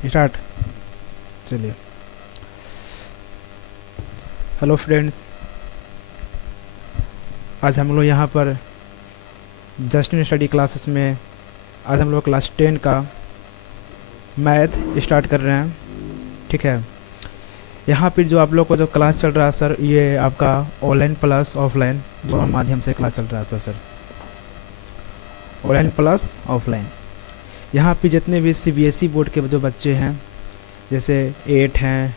Start. चलिए, hello friends, आज हम लोग यहाँ पर जस्टिन स्टडी क्लासेस में आज हम लोग क्लास 10 का मैथ स्टार्ट कर रहे हैं। ठीक है, यहाँ पर जो आप लोग को जो क्लास चल रहा है सर, ये आपका ऑनलाइन प्लस ऑफलाइन दोनों माध्यम से क्लास चल रहा था सर। Online plus offline. यहाँ पे जितने भी सीबीएसई बोर्ड के जो बच्चे हैं, जैसे 8 हैं,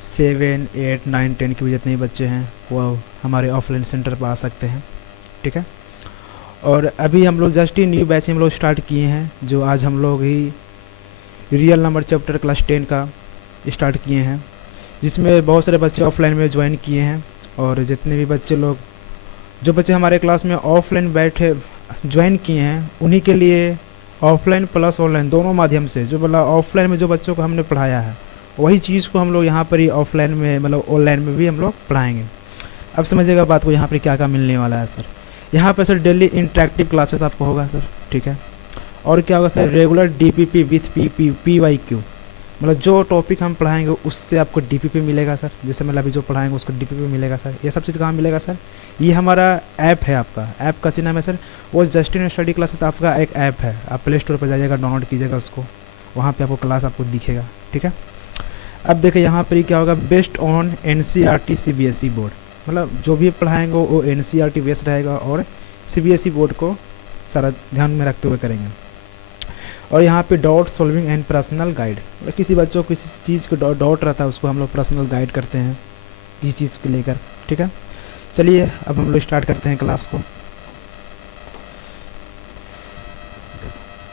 7, 8, 9, 10 के भी जितने भी बच्चे हैं वो हमारे ऑफलाइन सेंटर पर आ सकते हैं। ठीक है, और अभी हम लोग जस्ट ही न्यू बैच हम लोग स्टार्ट किए हैं, जो आज हम लोग ही रियल नंबर चैप्टर क्लास 10 का स्टार्ट किए हैं, जिसमें बहुत सारे बच्चे ऑफलाइन में ज्वाइन किए हैं। और जितने भी बच्चे लोग जो बच्चे हमारे क्लास में ऑफलाइन बैठे ज्वाइन किए हैं, उन्हीं के लिए ऑफलाइन प्लस ऑनलाइन दोनों माध्यम से जो मतलब ऑफलाइन में जो बच्चों को हमने पढ़ाया है वही चीज़ को हम लोग यहाँ पर ही ऑफलाइन में मतलब ऑनलाइन में भी हम लोग पढ़ाएंगे। अब समझिएगा बात को, यहाँ पर क्या क्या मिलने वाला है सर। यहाँ पर सर डेली इंटरेक्टिव क्लासेस आपको होगा सर। ठीक है, और क्या होगा sir, regular DPP with PYQ, मतलब जो टॉपिक हम पढ़ाएंगे उससे आपको डीपीपी मिलेगा सर। जैसे मतलब अभी जो पढ़ाएंगे उसको डीपीपी मिलेगा सर। ये सब चीज़ कहाँ मिलेगा सर, ये हमारा ऐप है, आपका ऐप का नाम है सर, वो जस्टिन स्टडी क्लासेस आपका एक ऐप है। आप प्ले स्टोर पर जाइएगा, डाउनलोड कीजिएगा उसको, वहाँ पे आपको क्लास आपको दिखेगा। ठीक है, अब देखिए यहाँ पर क्या होगा, based on NCERT CBSE board, मतलब जो भी पढ़ाएंगे वो NCERT बेस्ड रहेगा और CBSE बोर्ड को सारा ध्यान में रखते हुए करेंगे। और यहाँ पे doubt solving and personal guide, किसी बच्चों को किसी चीज़ को डाउट रहता है उसको हम लोग पर्सनल गाइड करते हैं किसी चीज़ को लेकर। ठीक है, चलिए अब हम लोग स्टार्ट करते हैं क्लास को।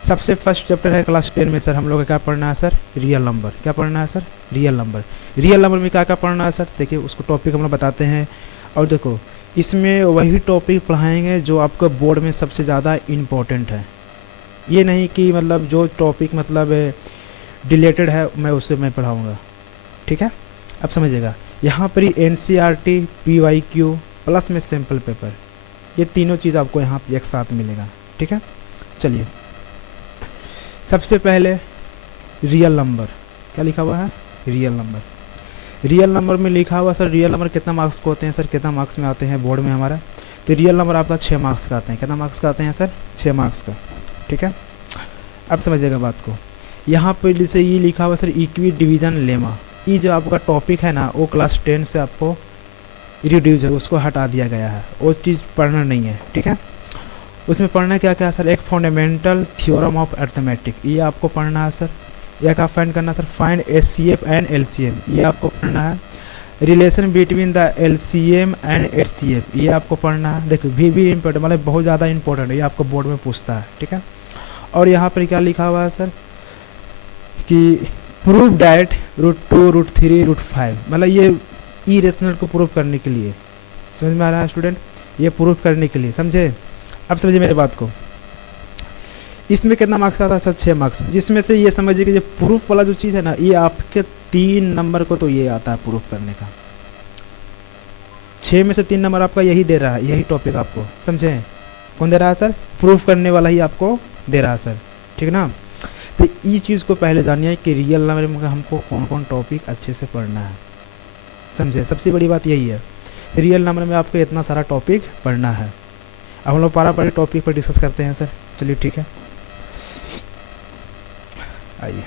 सबसे फर्स्ट चैप्टर है क्लास 10 में सर हम लोग को क्या पढ़ना है सर, रियल नंबर। क्या पढ़ना है sir, real number. Real number में क्या क्या पढ़ना है सर, देखिए उसको टॉपिक हम लोग बताते हैं। और देखो इसमें वही टॉपिक पढ़ाएंगे जो आपको बोर्ड में सबसे ज़्यादा इम्पोर्टेंट है। ये नहीं कि मतलब जो टॉपिक मतलब डिलेटेड है मैं उससे मैं पढ़ाऊँगा। ठीक है, अब समझिएगा, यहाँ पर ही NCERT PYQ प्लस में सैम्पल पेपर, ये तीनों चीज़ आपको यहाँ पर एक साथ मिलेगा। ठीक है, चलिए सबसे पहले रियल नंबर। क्या लिखा हुआ है, रियल नंबर। रियल नंबर में लिखा हुआ सर, रियल नंबर कितना मार्क्स को होते हैं सर, कितना मार्क्स में आते हैं बोर्ड में हमारा, तो रियल नंबर आपका 6 मार्क्स का आते हैं। कितना मार्क्स का आते हैं सर, 6 मार्क्स का। ठीक है, अब समझिएगा बात को, यहाँ पर जैसे ये लिखा हुआ सर इक्वी डिवीजन लेमा, ये जो आपका टॉपिक है ना वो क्लास 10 से आपको रिड्यूस है, उसको हटा दिया गया है, वो चीज़ पढ़ना नहीं है। ठीक है, उसमें पढ़ना क्या क्या सर, एक फंडामेंटल थ्योरम ऑफ अर्थमेटिक, ये आपको पढ़ना है सर। एक आप फाइंड करना sir, find HCF and LCM, ये आपको पढ़ना है। Relation between the LCM and HCF, ये आपको पढ़ना है। देखो भी इम्पोर्टेंट, मतलब बहुत ज़्यादा इंपॉर्टेंट है, ये आपको बोर्ड में पूछता है। ठीक है, और यहाँ पर क्या लिखा हुआ है सर कि प्रूव डैट √2, √3, √5, मतलब ये इरेशनल को प्रूव करने के लिए। समझ में आ रहा है स्टूडेंट, ये प्रूव करने के लिए, समझे। अब समझिए मेरी बात को, इसमें कितना मार्क्स आता है सर, 6 मार्क्स, जिसमें से ये समझिए कि ये प्रूफ वाला जो चीज़ है ना, ये आपके 3 नंबर को तो ये आता है प्रूफ करने का। 6 में से 3 नंबर आपका यही दे रहा है, यही टॉपिक आपको, समझे। कौन दे रहा है सर, प्रूफ करने वाला ही आपको दे रहा है सर। ठीक ना, तो ये चीज़ को पहले जानिए कि रियल नंबर में हमको कौन कौन टॉपिक अच्छे से पढ़ना है, समझे। सबसे बड़ी बात यही है, रियल नंबर में आपको इतना सारा टॉपिक पढ़ना है। अब हम लोग पारा टॉपिक पर डिस्कस करते हैं सर। चलिए ठीक है, आइए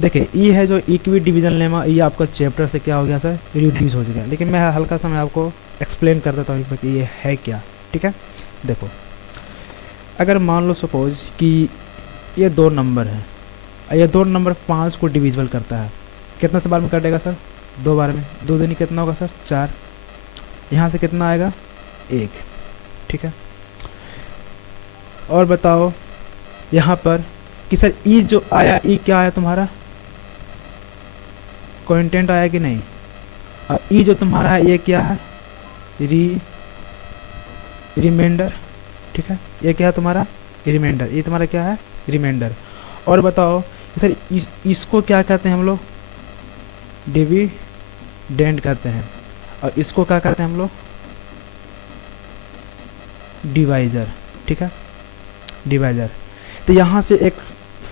देखिए, ये है जो इक्वी डिवीजन लेमा, ये आपका चैप्टर से क्या हो गया सर, रिड्यूस हो गया। लेकिन मैं हल्का सा मैं आपको एक्सप्लेन कर देता हूँ कि ये है क्या। ठीक है, देखो अगर मान लो सपोज कि ये 2 नंबर है, ये 2 नंबर 5 को डिविजिबल करता है, कितना से बार में कटेगा सर, 2 बार में। 2 दूनी कितना होगा सर, 4। यहाँ से कितना आएगा, 1। ठीक है, और बताओ यहाँ पर कि सर ई जो आया, ई क्या आया तुम्हारा, कंटेंट आया कि नहीं। और ई जो तुम्हारा है ये क्या है, रिमाइंडर। ठीक है, ये क्या है तुम्हारा, रिमाइंडर, ये तुम्हारा क्या है, रिमाइंडर। और बताओ सर इसको क्या कहते हैं हम लोग, डिविडेंड कहते हैं, और इसको क्या कहते हैं हम लोग, डिवाइजर। ठीक है, डिवाइजर। तो यहाँ से एक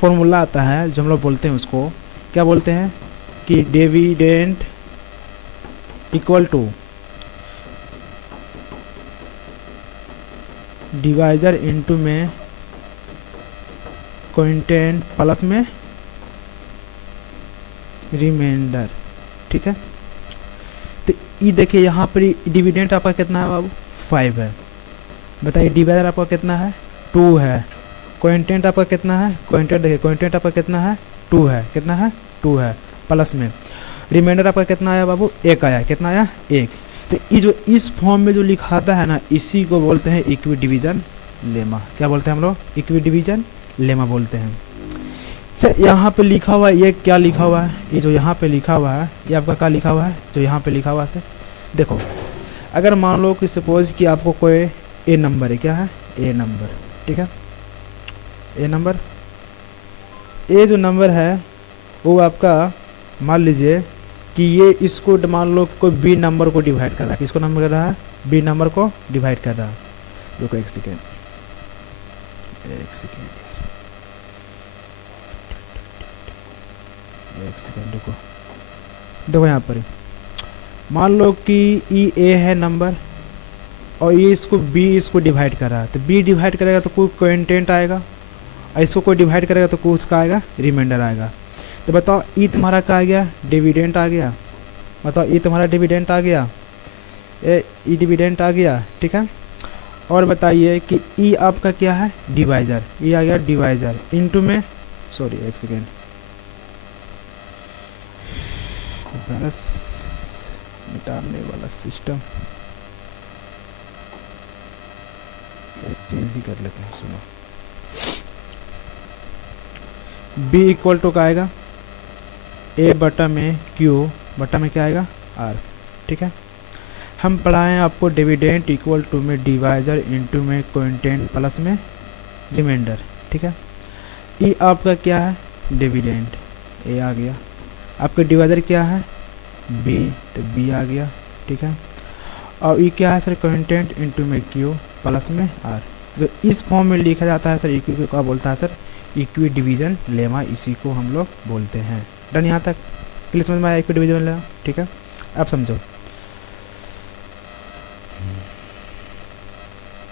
फॉर्मूला आता है जो हम लोग बोलते हैं, उसको क्या बोलते हैं कि dividend equal to divisor into में क्विंटेंट प्लस में रिमाइंडर। ठीक है, तो ये देखिए यहाँ पर डिविडेंड आपका कितना है बाबू, 5 है। बताइए डिवाइजर आपका कितना है, 2 है। क्विंटेंट आपका कितना है, क्विंटेंट देखिए क्विंटेंट आपका कितना है, 2 है। कितना है, 2 है। प्लस में रिमाइंडर आपका कितना आया बाबू, 1 आया। कितना आया, 1। तो ये जो इस फॉर्म में जो लिखाता है ना, इसी को बोलते हैं इक्वी डिवीजन लेमा। क्या बोलते हैं हम लोग, इक्वी डिवीजन लेमा बोलते हैं। सर यहाँ पे लिखा हुआ है, ये क्या लिखा हुआ है, ये जो यहाँ पे लिखा हुआ है ये आपका क्या लिखा हुआ है, जो यहाँ पे लिखा हुआ है। सर देखो, अगर मान लो कि सपोज कि आपको कोई ए नंबर है, क्या है, ए नंबर। ठीक है, ए नंबर, ए जो नंबर है वो आपका मान लीजिए कि ये इसको मान लो कोई बी नंबर को डिवाइड कर रहा है। किसको नंबर कर रहा है, बी नंबर को डिवाइड कर रहा है। रुको एक सेकेंड, एक सेकेंड, एक सेकेंड रुको। देखो यहाँ पर मान लो कि ई ए है नंबर और ये इसको बी इसको डिवाइड कर रहा है, तो बी डिवाइड करेगा तो कोई क्विंटेंट आएगा, और इसको कोई डिवाइड करेगा तो कुछ का आएगा, रिमाइंडर आएगा। तो बताओ ई तुम्हारा क्या आ गया, डिविडेंट आ गया। बताओ ई तुम्हारा डिविडेंट आ गया, ई डिविडेंट आ गया। ठीक है, और बताइए कि ई आपका क्या है, डिवाइजर। ई आ गया डिवाइजर इनटू में, सॉरी एक सेकेंड, बस मिटाने वाला सिस्टम चेंज ही कर लेते हैं। सुनो, b इक्वल टू का आएगा a बटा में q बटा में क्या आएगा, r। ठीक है, हम पढ़ाएं आपको डिविडेंट इक्वल टू में डिवाइजर इनटू में क्विंटेंट प्लस में रिमाइंडर। ठीक है, e आपका क्या है, डिविडेंट, a आ गया। आपका डिवाइजर क्या है, b, तो b आ गया। ठीक है, और e क्या है सर, क्विंटेंट इनटू में q प्लस में r। जो इस फॉर्म में लिखा जाता है सर, इक्वी को क्या बोलता है सर, इक्वी डिवीजन लेमा, इसी को हम लोग बोलते हैं। डन, यहाँ तक क्लियर समझ में आया, इक्वी डिवीजन लेमा। ठीक है, अब समझो,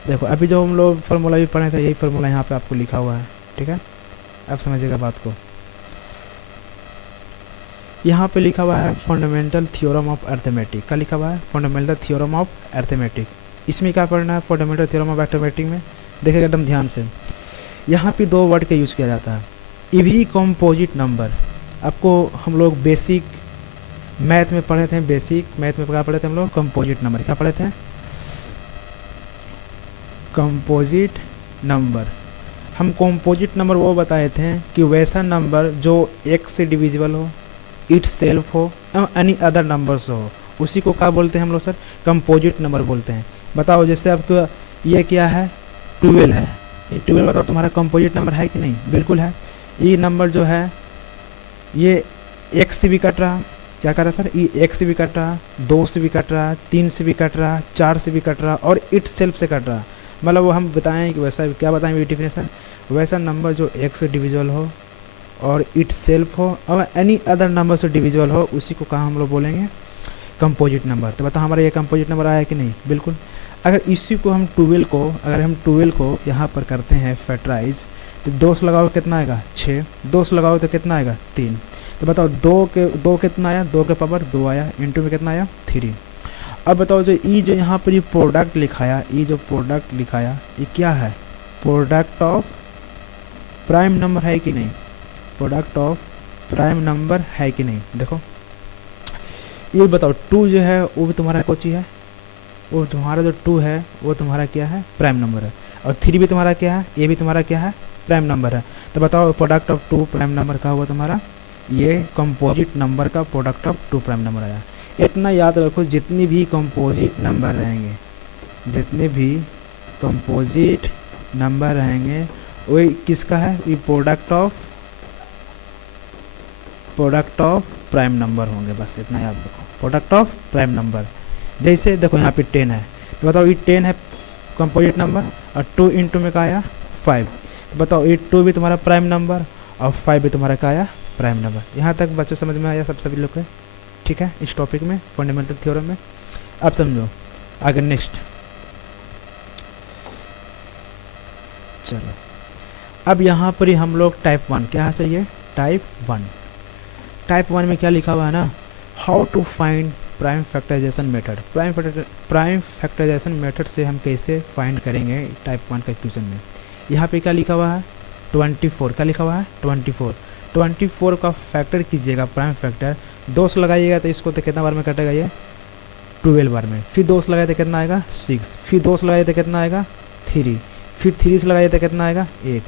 देखो अभी जो हम लोग फार्मूला भी पढ़े थे, यही फार्मूला यहाँ पे आपको लिखा हुआ है। ठीक है, अब समझिएगा बात को। यहाँ पे लिखा हुआ है फंडामेंटल थ्योरम ऑफ अर्थमेटिक। क्या लिखा हुआ है, फंडामेंटल थ्योरम ऑफ अर्थमेटिक। इसमें क्या पढ़ना है, फंडामेंटल थ्योरम ऑफ अर्थमेटिक में देखिएगा एकदम ध्यान से, यहाँ पे 2 वर्ड का यूज़ किया जाता है। एवरी कंपोजिट नंबर, आपको हम लोग बेसिक मैथ में पढ़े थे, बेसिक मैथ में क्या पढ़े थे हम लोग, कंपोजिट नंबर। क्या पढ़े थे, कंपोजिट नंबर। हम कंपोजिट नंबर वो बताए थे कि वैसा नंबर जो एक से डिविजिबल हो, इट सेल्फ हो, एनी अदर नंबर्स हो, उसी को क्या बोलते हैं हम लोग सर, कंपोजिट नंबर बोलते हैं। बताओ जैसे आपको ये क्या है, 12 है, ये 12 बताओ तुम्हारा कंपोजिट नंबर है कि नहीं, बिल्कुल है। ये नंबर जो है ये 1 से भी कट रहा, क्या कर रहा है सर, ये 1 से भी कट रहा, 2 से भी कट रहा, 3 से भी कट रहा, 4 से भी कट रहा, और इट सेल्फ से कट रहा। मतलब वो हम बताएं कि वैसा क्या बताएं डिफिनेशन, वैसा नंबर जो 1 से डिविजिबल हो और इट सेल्फ हो और एनी अदर नंबर से डिविजिबल हो, उसी को कहाँ हम लोग बोलेंगे, कंपोजिट नंबर। तो बताओ हमारा ये कंपोजिट नंबर आया कि नहीं, बिल्कुल। अगर इसी को हम 12 को, अगर हम 12 को यहाँ पर करते हैं फैक्टराइज, तो 2 से लगाओ कितना आएगा, 6, 2 से लगाओ तो कितना आएगा, 3। तो बताओ 2 कितना आया, 2 के पावर 2 आया, इंटू में कितना आया, 3। अब बताओ जो ई जो यहाँ पर ये प्रोडक्ट लिखाया, ये जो प्रोडक्ट लिखाया ये क्या है, प्रोडक्ट ऑफ प्राइम नंबर है कि नहीं, प्रोडक्ट ऑफ प्राइम नंबर है कि नहीं। देखो ये बताओ 2 जो है वो भी तुम्हारा कौन सी है, वो तुम्हारा जो 2 है वो तुम्हारा क्या है, प्राइम नंबर है, और 3 भी तुम्हारा क्या है, ये भी तुम्हारा क्या है, प्राइम नंबर है। तो बताओ प्रोडक्ट ऑफ 2 प्राइम नंबर का हुआ तुम्हारा, ये कंपोजिट नंबर का प्रोडक्ट ऑफ 2 प्राइम नंबर आया। इतना याद रखो, जितनी भी कंपोजिट नंबर रहेंगे, जितने भी कंपोजिट नंबर रहेंगे वही किसका है, ये प्रोडक्ट ऑफ प्राइम नंबर होंगे, बस इतना याद रखो, प्रोडक्ट ऑफ प्राइम नंबर। जैसे देखो यहाँ पे 10 है, तो बताओ ये 10 है कंपोजिट नंबर, और 2 इंटू में का आया 5। तो बताओ ये 2 भी तुम्हारा प्राइम नंबर, और 5 भी तुम्हारा क्या आया, प्राइम नंबर। यहाँ तक बच्चों समझ में आया सब सभी लोग के, ठीक है, इस टॉपिक में फंडामेंटल थ्योरम में। अब समझो आगे नेक्स्ट। चलो अब यहाँ पर ही हम लोग टाइप 1 क्या चाहिए, टाइप 1। टाइप 1 में क्या लिखा हुआ है ना, how to find prime factorization method. Prime factorization method से हम कैसे फाइंड करेंगे टाइप 1 का इक्वेशन में। यहाँ पे क्या लिखा हुआ है 24, क्या लिखा हुआ है 24 का फैक्टर कीजिएगा, प्राइम फैक्टर 2 से लगाइएगा तो इसको तो कितना बार में कटेगा ये 12 बार में, फिर 2 से लगाए तो कितना आएगा 6, फिर 2 से लगाए तो कितना आएगा 3, फिर 3 से लगाए तो कितना आएगा 1।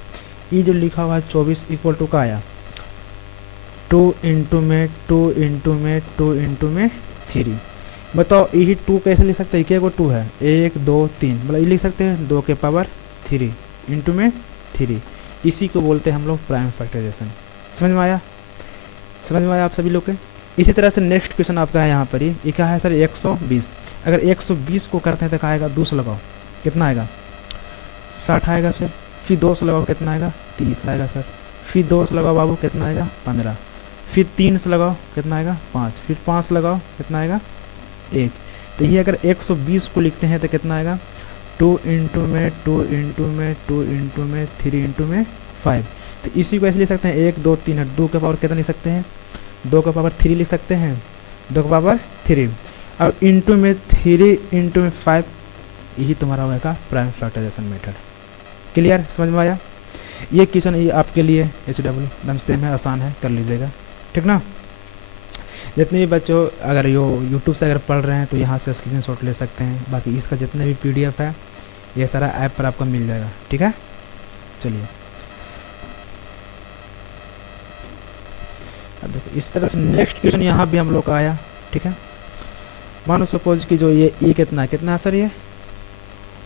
ये जो लिखा हुआ है 24 इक्वल टू का आया 2 इंटू में 2 इंटू में 2 इंटू में 3। बताओ यही 2 कैसे लिख सकते हैं, क्या को 2 है 1 2 3, मतलब ये लिख सकते हैं 2 के पावर 3 इंटू में 3। इसी को बोलते हैं हम लोग प्राइम फैक्टराइजेशन। समझ में आया, समझ में आया आप सभी लोग के। इसी तरह से नेक्स्ट क्वेश्चन आपका है यहाँ पर ही, ये क्या है सर 120। अगर 120 को करते हैं तो क्या आएगा, 2 से लगाओ कितना आएगा 60 आएगा सर, फिर 2 से लगाओ कितना आएगा 30 आएगा सर, फिर 2 से लगाओ बाबू कितना आएगा 15, फिर 3 से लगाओ कितना आएगा 5, फिर 5 से लगाओ कितना आएगा 1। तो ये अगर 120 को लिखते हैं तो कितना आएगा 2 इंटू में 2 इंटू में 2 इंटू में 3 इंटू में 5। तो इसी को ऐसे लिख सकते हैं 1 2 3 है, 2 का पावर कितना लिख सकते हैं 2 का पावर 3 लिख सकते हैं, 2 का पावर 3। अब इंटू में 3 इंटू में 5, यही तुम्हारा होगा प्राइम फैक्टराइजेशन मेथड। क्लियर, समझ में आया। ये क्वेश्चन ये आपके लिए HW एकदम सेम है, आसान है, कर लीजिएगा, ठीक ना। जितने भी बच्चों अगर यूट्यूब से अगर पढ़ रहे हैं तो यहाँ से स्क्रीनशॉट ले सकते हैं, बाकी इसका जितने भी PDF है ये सारा ऐप पर आपको मिल जाएगा, ठीक है। चलिए अब देखो इस तरह से नेक्स्ट क्वेश्चन यहाँ भी हम लोग का आया, ठीक है। मानो सपोज कि जो ये कितना है सर, ये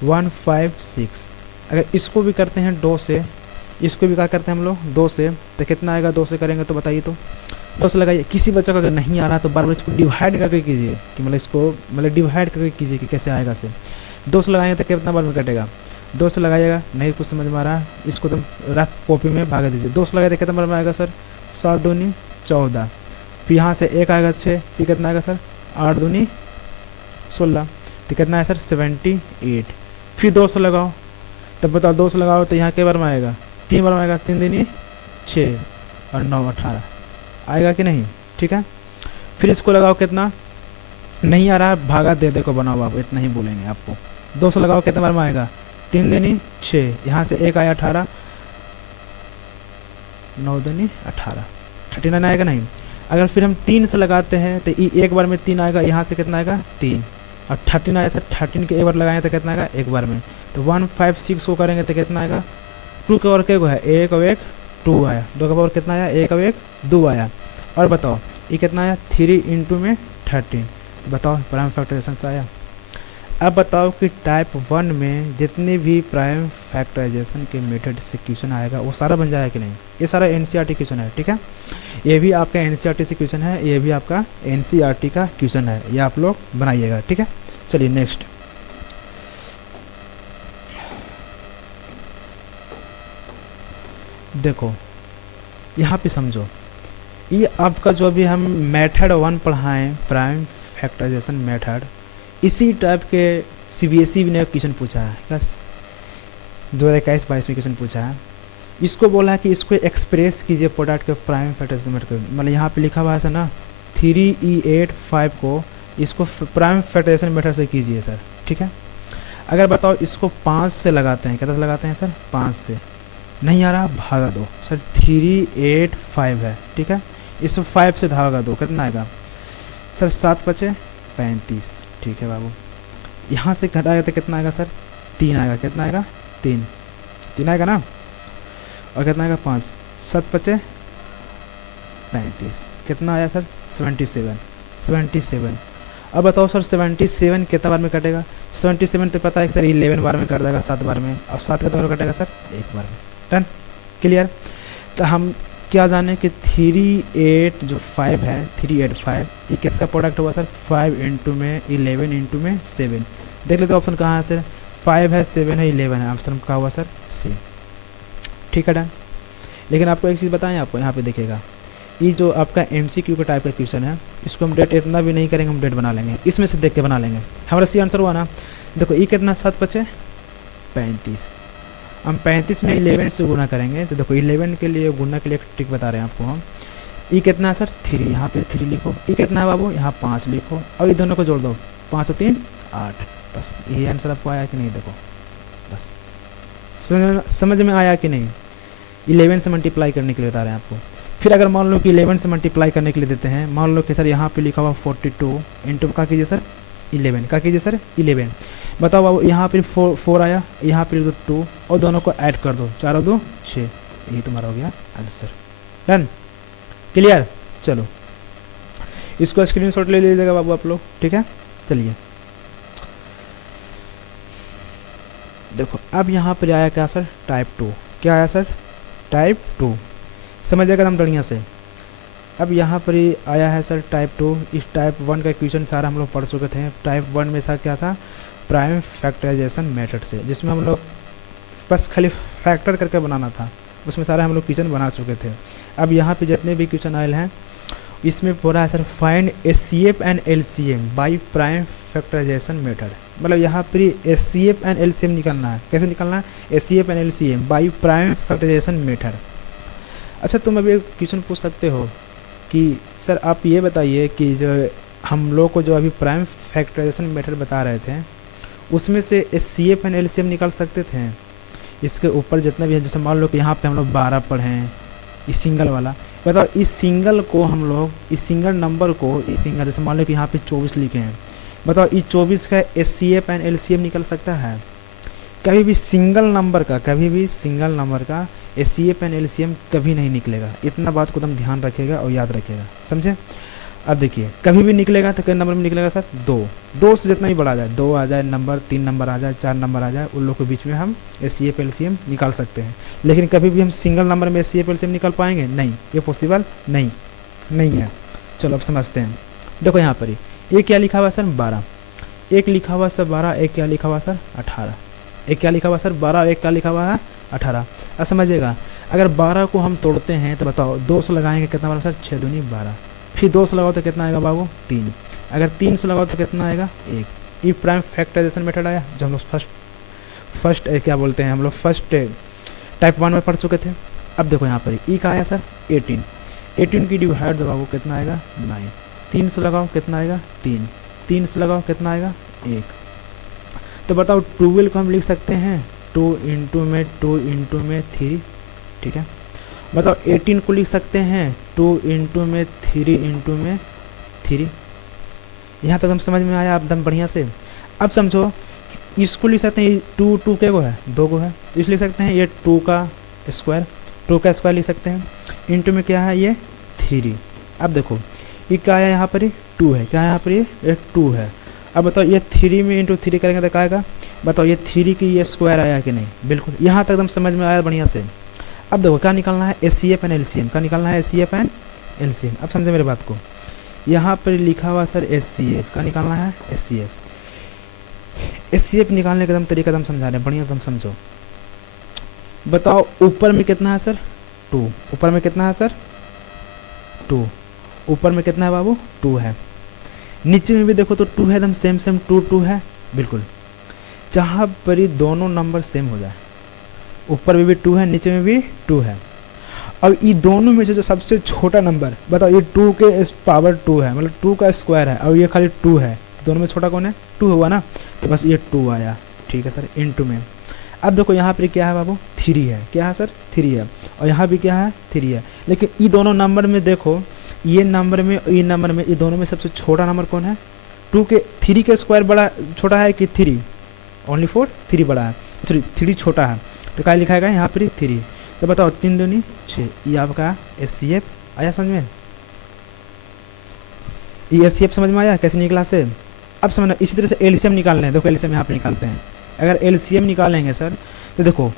156। अगर इसको भी करते हैं 2 से, इसको भी क्या करते हैं हम लोग 2 से, तो कितना आएगा 2 से करेंगे तो बताइए। तो 2 से लगाइए। किसी बच्चों का अगर नहीं आ रहा तो बार बार इसको डिवाइड करके कीजिए, कि मतलब इसको मतलब डिवाइड करके कीजिए कि कैसे आएगा से। 2 से लगाएंगे तो कितना बार में कटेगा, 2 से लगाइएगा, नहीं कुछ समझ में आ रहा इसको तो रफ कॉपी में भागा दीजिए। 2 से लगाए तो कितना बार में आएगा सर 7 दूनी 14, फिर यहाँ से 1 आएगा 6, फिर कितना आएगा सर 8 दूनी 16, तो कितना है सर 78। फिर 2 से लगाओ, तब बताओ 2 से लगाओ तो यहाँ के बार में आएगा 3 बार में आएगा, 3 दूनी 6 और 9 18 आएगा कि नहीं, ठीक है। फिर इसको लगाओ, कितना नहीं आ रहा भागा दे को बनाओ आप, इतना ही बोलेंगे आपको। 2 से लगाओ कितना बार में आएगा 3 दूनी 6, यहाँ से 1 आया 18, 9 दूनी 18, 39 आएगा नहीं। अगर फिर हम 3 से लगाते हैं तो एक बार में 3 आएगा, यहाँ से कितना आएगा 3 और 13 आया सर, 13 के एक बार लगाएं तो कितना आएगा एक बार में। तो 156 को करेंगे तो कितना आएगा 2 के और क्या है 1 और 1 2 आया, 2 का पावर कितना आया 1 और 1 2 आया। और बताओ ये कितना आया 3 इंटू में 13, बताओ प्राइम फैक्टराइजेशन से आया। अब बताओ कि टाइप 1 में जितने भी प्राइम फैक्टराइजेशन के मेथड से क्वेश्चन आएगा वो सारा बन जाएगा कि नहीं। ये सारा NCERT क्वेश्चन है, ठीक है। ये भी आपका NCERT से क्वेश्चन है, ये भी आपका NCERT का क्वेश्चन है, ये आप लोग बनाइएगा, ठीक है। चलिए नेक्स्ट। देखो यहाँ पे समझो, ये आपका जो भी हम मेथड 1 पढ़ाएं प्राइम फैक्टराइजेशन मेथड, इसी टाइप के CBSE ने क्वेश्चन पूछा है, बस 2021-22 में क्वेश्चन पूछा है। इसको बोला है कि इसको एक्सप्रेस कीजिए प्रोडक्ट के प्राइम फैक्टराइजेशन मेथड, मतलब यहाँ पे लिखा हुआ है सर ना 3E85 को इसको प्राइम फैक्टराइजेशन मेथड से कीजिए सर, ठीक है। अगर बताओ इसको 5 से लगाते हैं, कितना से लगाते हैं सर 5 से, नहीं आ रहा भागा दो सर 385 है, ठीक है। इसको 5 से भागा दो कितना आएगा सर 7 5 35, ठीक है बाबू। यहाँ से घटाएगा तो कितना आएगा सर 3 आएगा, कितना आएगा 3 आएगा ना, और कितना आएगा 5 7 5 35, कितना आया सर 77। अब बताओ सर 77 कितना बार में कटेगा, 77 तो पता है कि सर 11 बार में कट जाएगा 7 बार में, और 7 कितना बार में कटेगा सर 1 बार में। Done, clear. तो हम क्या जाने कि 385 है, 385 ये किसका प्रोडक्ट हुआ सर 5 इंटू में 11 इंटू में 7। देख लेते ऑप्शन कहाँ है सर, 5 है 7 है 11 है, ऑप्शन कहाँ हुआ सर C, ठीक है। डन। लेकिन आपको एक चीज़ बताएं, आपको यहाँ पे देखिएगा, ये जो आपका MCQ का टाइप का क्वेश्चन है, इसको हम डेट इतना भी नहीं करेंगे, हम डेट बना लेंगे, इसमें से देख के बना लेंगे। हमारा सी आंसर हुआ ना। देखो ये कितना 7 बचे 35, हम 35 में 11 से गुना करेंगे, तो देखो 11 के लिए गुना के लिए एक ट्रिक बता रहे हैं आपको हम। ये कितना है सर 3, यहाँ पे 3 लिखो। ये कितना है बाबू, यहाँ 5 लिखो, और ये दोनों को जोड़ दो, 5 और 3 8। बस यही आंसर आपको आया कि नहीं, देखो बस समझ में आया कि नहीं। 11 से मल्टीप्लाई करने के लिए बता रहे हैं आपको। फिर अगर मान लो कि 11 से मल्टीप्लाई करने के लिए देते हैं, मान लो कि सर यहाँ पे लिखा हुआ 42 इंटू का कीजिए सर 11, का कीजिए सर 11। बताओ बाबू, यहाँ पे 4 आया, यहाँ पे 2 और दोनों को ऐड कर दो, 4 और 2 6, यही तुम्हारा हो गया आंसर। Done, clear. चलो इसको स्क्रीनशॉट ले लीजिएगा बाबू आप लोग, ठीक है। चलिए देखो अब यहाँ पर आया क्या सर, टाइप 2। क्या आया सर, टाइप 2। समझिएगा एकदम बढ़िया से। अब यहाँ पर ही आया है सर टाइप 2। इस टाइप 1 का क्वेश्चन सारा हम लोग पढ़ चुके थे। टाइप 1 में सा क्या था, प्राइम फैक्टराइजेशन मेथड से, जिसमें हम लोग बस खाली फैक्टर करके बनाना था, उसमें सारा हम लोग क्वेश्चन बना चुके थे। अब यहाँ पे जितने भी क्वेश्चन आए हैं, इसमें पूरा है sir find HCF and LCM by prime factorization method. मतलब यहाँ पर HCF एंड LCM निकालना है। कैसे निकालना है, HCF and LCM by prime factorization method. अच्छा, तुम अभी एक क्वेश्चन पूछ सकते हो कि सर आप ये बताइए कि जो हम लोग को जो अभी प्राइम फैक्टराइजेशन मेथड बता रहे थे, उसमें से HCF एंड LCM निकाल सकते थे। इसके ऊपर जितना भी है, जैसे मान लो कि यहाँ पे हम लोग 12 पढ़े हैं, इस सिंगल वाला। बताओ इस सिंगल को हम लोग, इस सिंगल नंबर को, इस सिंगल जैसे मान लो कि यहाँ पे 24 लिखे हैं, बताओ इस 24 का HCF एंड LCM निकल सकता है? कभी भी सिंगल नंबर का, कभी भी सिंगल नंबर का HCF एंड LCM कभी नहीं निकलेगा। इतना बात को एकदम ध्यान रखिएगा और याद रखिएगा, समझे। अब देखिए कभी भी निकलेगा तो कितने नंबर में निकलेगा सर, 2 से जितना ही बड़ा आ जाए, 2 आ जाए नंबर, 3 नंबर आ जाए, 4 नंबर आ जाए, उन लोग के बीच में हम HCF LCM निकाल सकते हैं। लेकिन कभी भी हम सिंगल नंबर में HCF LCM निकाल पाएंगे नहीं, ये पॉसिबल नहीं है। चलो अब समझते हैं। देखो यहाँ पर एक क्या लिखा हुआ सर 12, एक लिखा हुआ सर 12, एक क्या लिखा हुआ सर 18, एक क्या लिखा हुआ सर 12, एक क्या लिखा हुआ है 18। अब समझिएगा, अगर 12 को हम तोड़ते हैं तो बताओ 2 से लगाएंगे कितना बना सर, 6 दूनी 12। फिर 2 से लगाओ तो कितना आएगा बाबू, 3। अगर 3 से लगाओ तो कितना आएगा, 1। ये प्राइम फैक्टराइजेशन मेथड आया, जो हम लोग फर्स्ट क्या बोलते हैं, हम लोग फर्स्ट टाइप 1 में पढ़ चुके थे। अब देखो यहाँ पर ई का आया सर 18 की डिवाइड दो बाबू, कितना आएगा 9। 3 से लगाओ कितना आएगा 3, 3 से लगाओ कितना आएगा 1। तो बताओ 12 को हम लिख सकते हैं 2 इंटू में 3, ठीक है। बताओ 18 को लिख सकते हैं 2 इंटू में 3 इंटू में 3। यहाँ तक हम समझ में आया एकदम बढ़िया से। अब समझो इसको लिख सकते हैं 2 के को है, 2 को है, तो इसलिए लिख सकते हैं ये 2 का स्क्वायर लिख सकते हैं। इंटू में क्या है ये 3। अब देखो ये क्या है, यहाँ पर 2 है, क्या है यहाँ पर ये 2 है। अब बताओ ये 3 में इंटू 3 करेंगे तो क्या आएगा, बताओ ये 3 की ये स्क्वायर आया कि नहीं, बिल्कुल। यहाँ तक एकदम समझ में आया बढ़िया से। अब देखो क्या निकालना है, HCF एंड LCM का निकालना है, HCF एंड LCM। अब समझे मेरे बात को, यहाँ पर लिखा हुआ सर HCF का निकालना है, HCF निकालने का एकदम तरीका एकदम समझा रहे हैं, बढ़िया एकदम समझो। बताओ ऊपर में कितना है सर 2, ऊपर में कितना है सर 2, ऊपर में कितना है बाबू 2 है। नीचे में भी देखो तो 2 है, एकदम सेम 2 है, बिल्कुल। जहाँ पर ही दोनों नंबर सेम हो जाए, ऊपर में भी 2 है, नीचे में भी 2 है। अब ये दोनों में से जो सबसे छोटा नंबर, बताओ ये 2 के पावर 2 है, मतलब 2 का स्क्वायर है, और ये खाली 2 है, दोनों में छोटा कौन है 2 हुआ ना, तो बस ये 2 आया, ठीक है सर, इनटू में। अब देखो यहाँ पर क्या है बाबू 3 है, क्या है सर 3 है, और यहाँ भी क्या है 3 है। लेकिन ये दोनों नंबर में देखो, ये नंबर में ये नंबर में, ये दोनों में सबसे छोटा नंबर कौन है, 3 के स्क्वायर बड़ा छोटा है कि 3, ओनली 4 3 बड़ा है, सॉरी 3 छोटा है, तो क्या लिखाएगा यहाँ पर 3। तो बताओ 3 दूनी 6, ये आपका HCF आया समझ में, ये HCF समझ में आया कैसे निकला से। अब समझना, इसी तरह से LCM निकालना है। देखो LCM यहाँ पे निकालते हैं। अगर LCM निकालेंगे सर तो देखो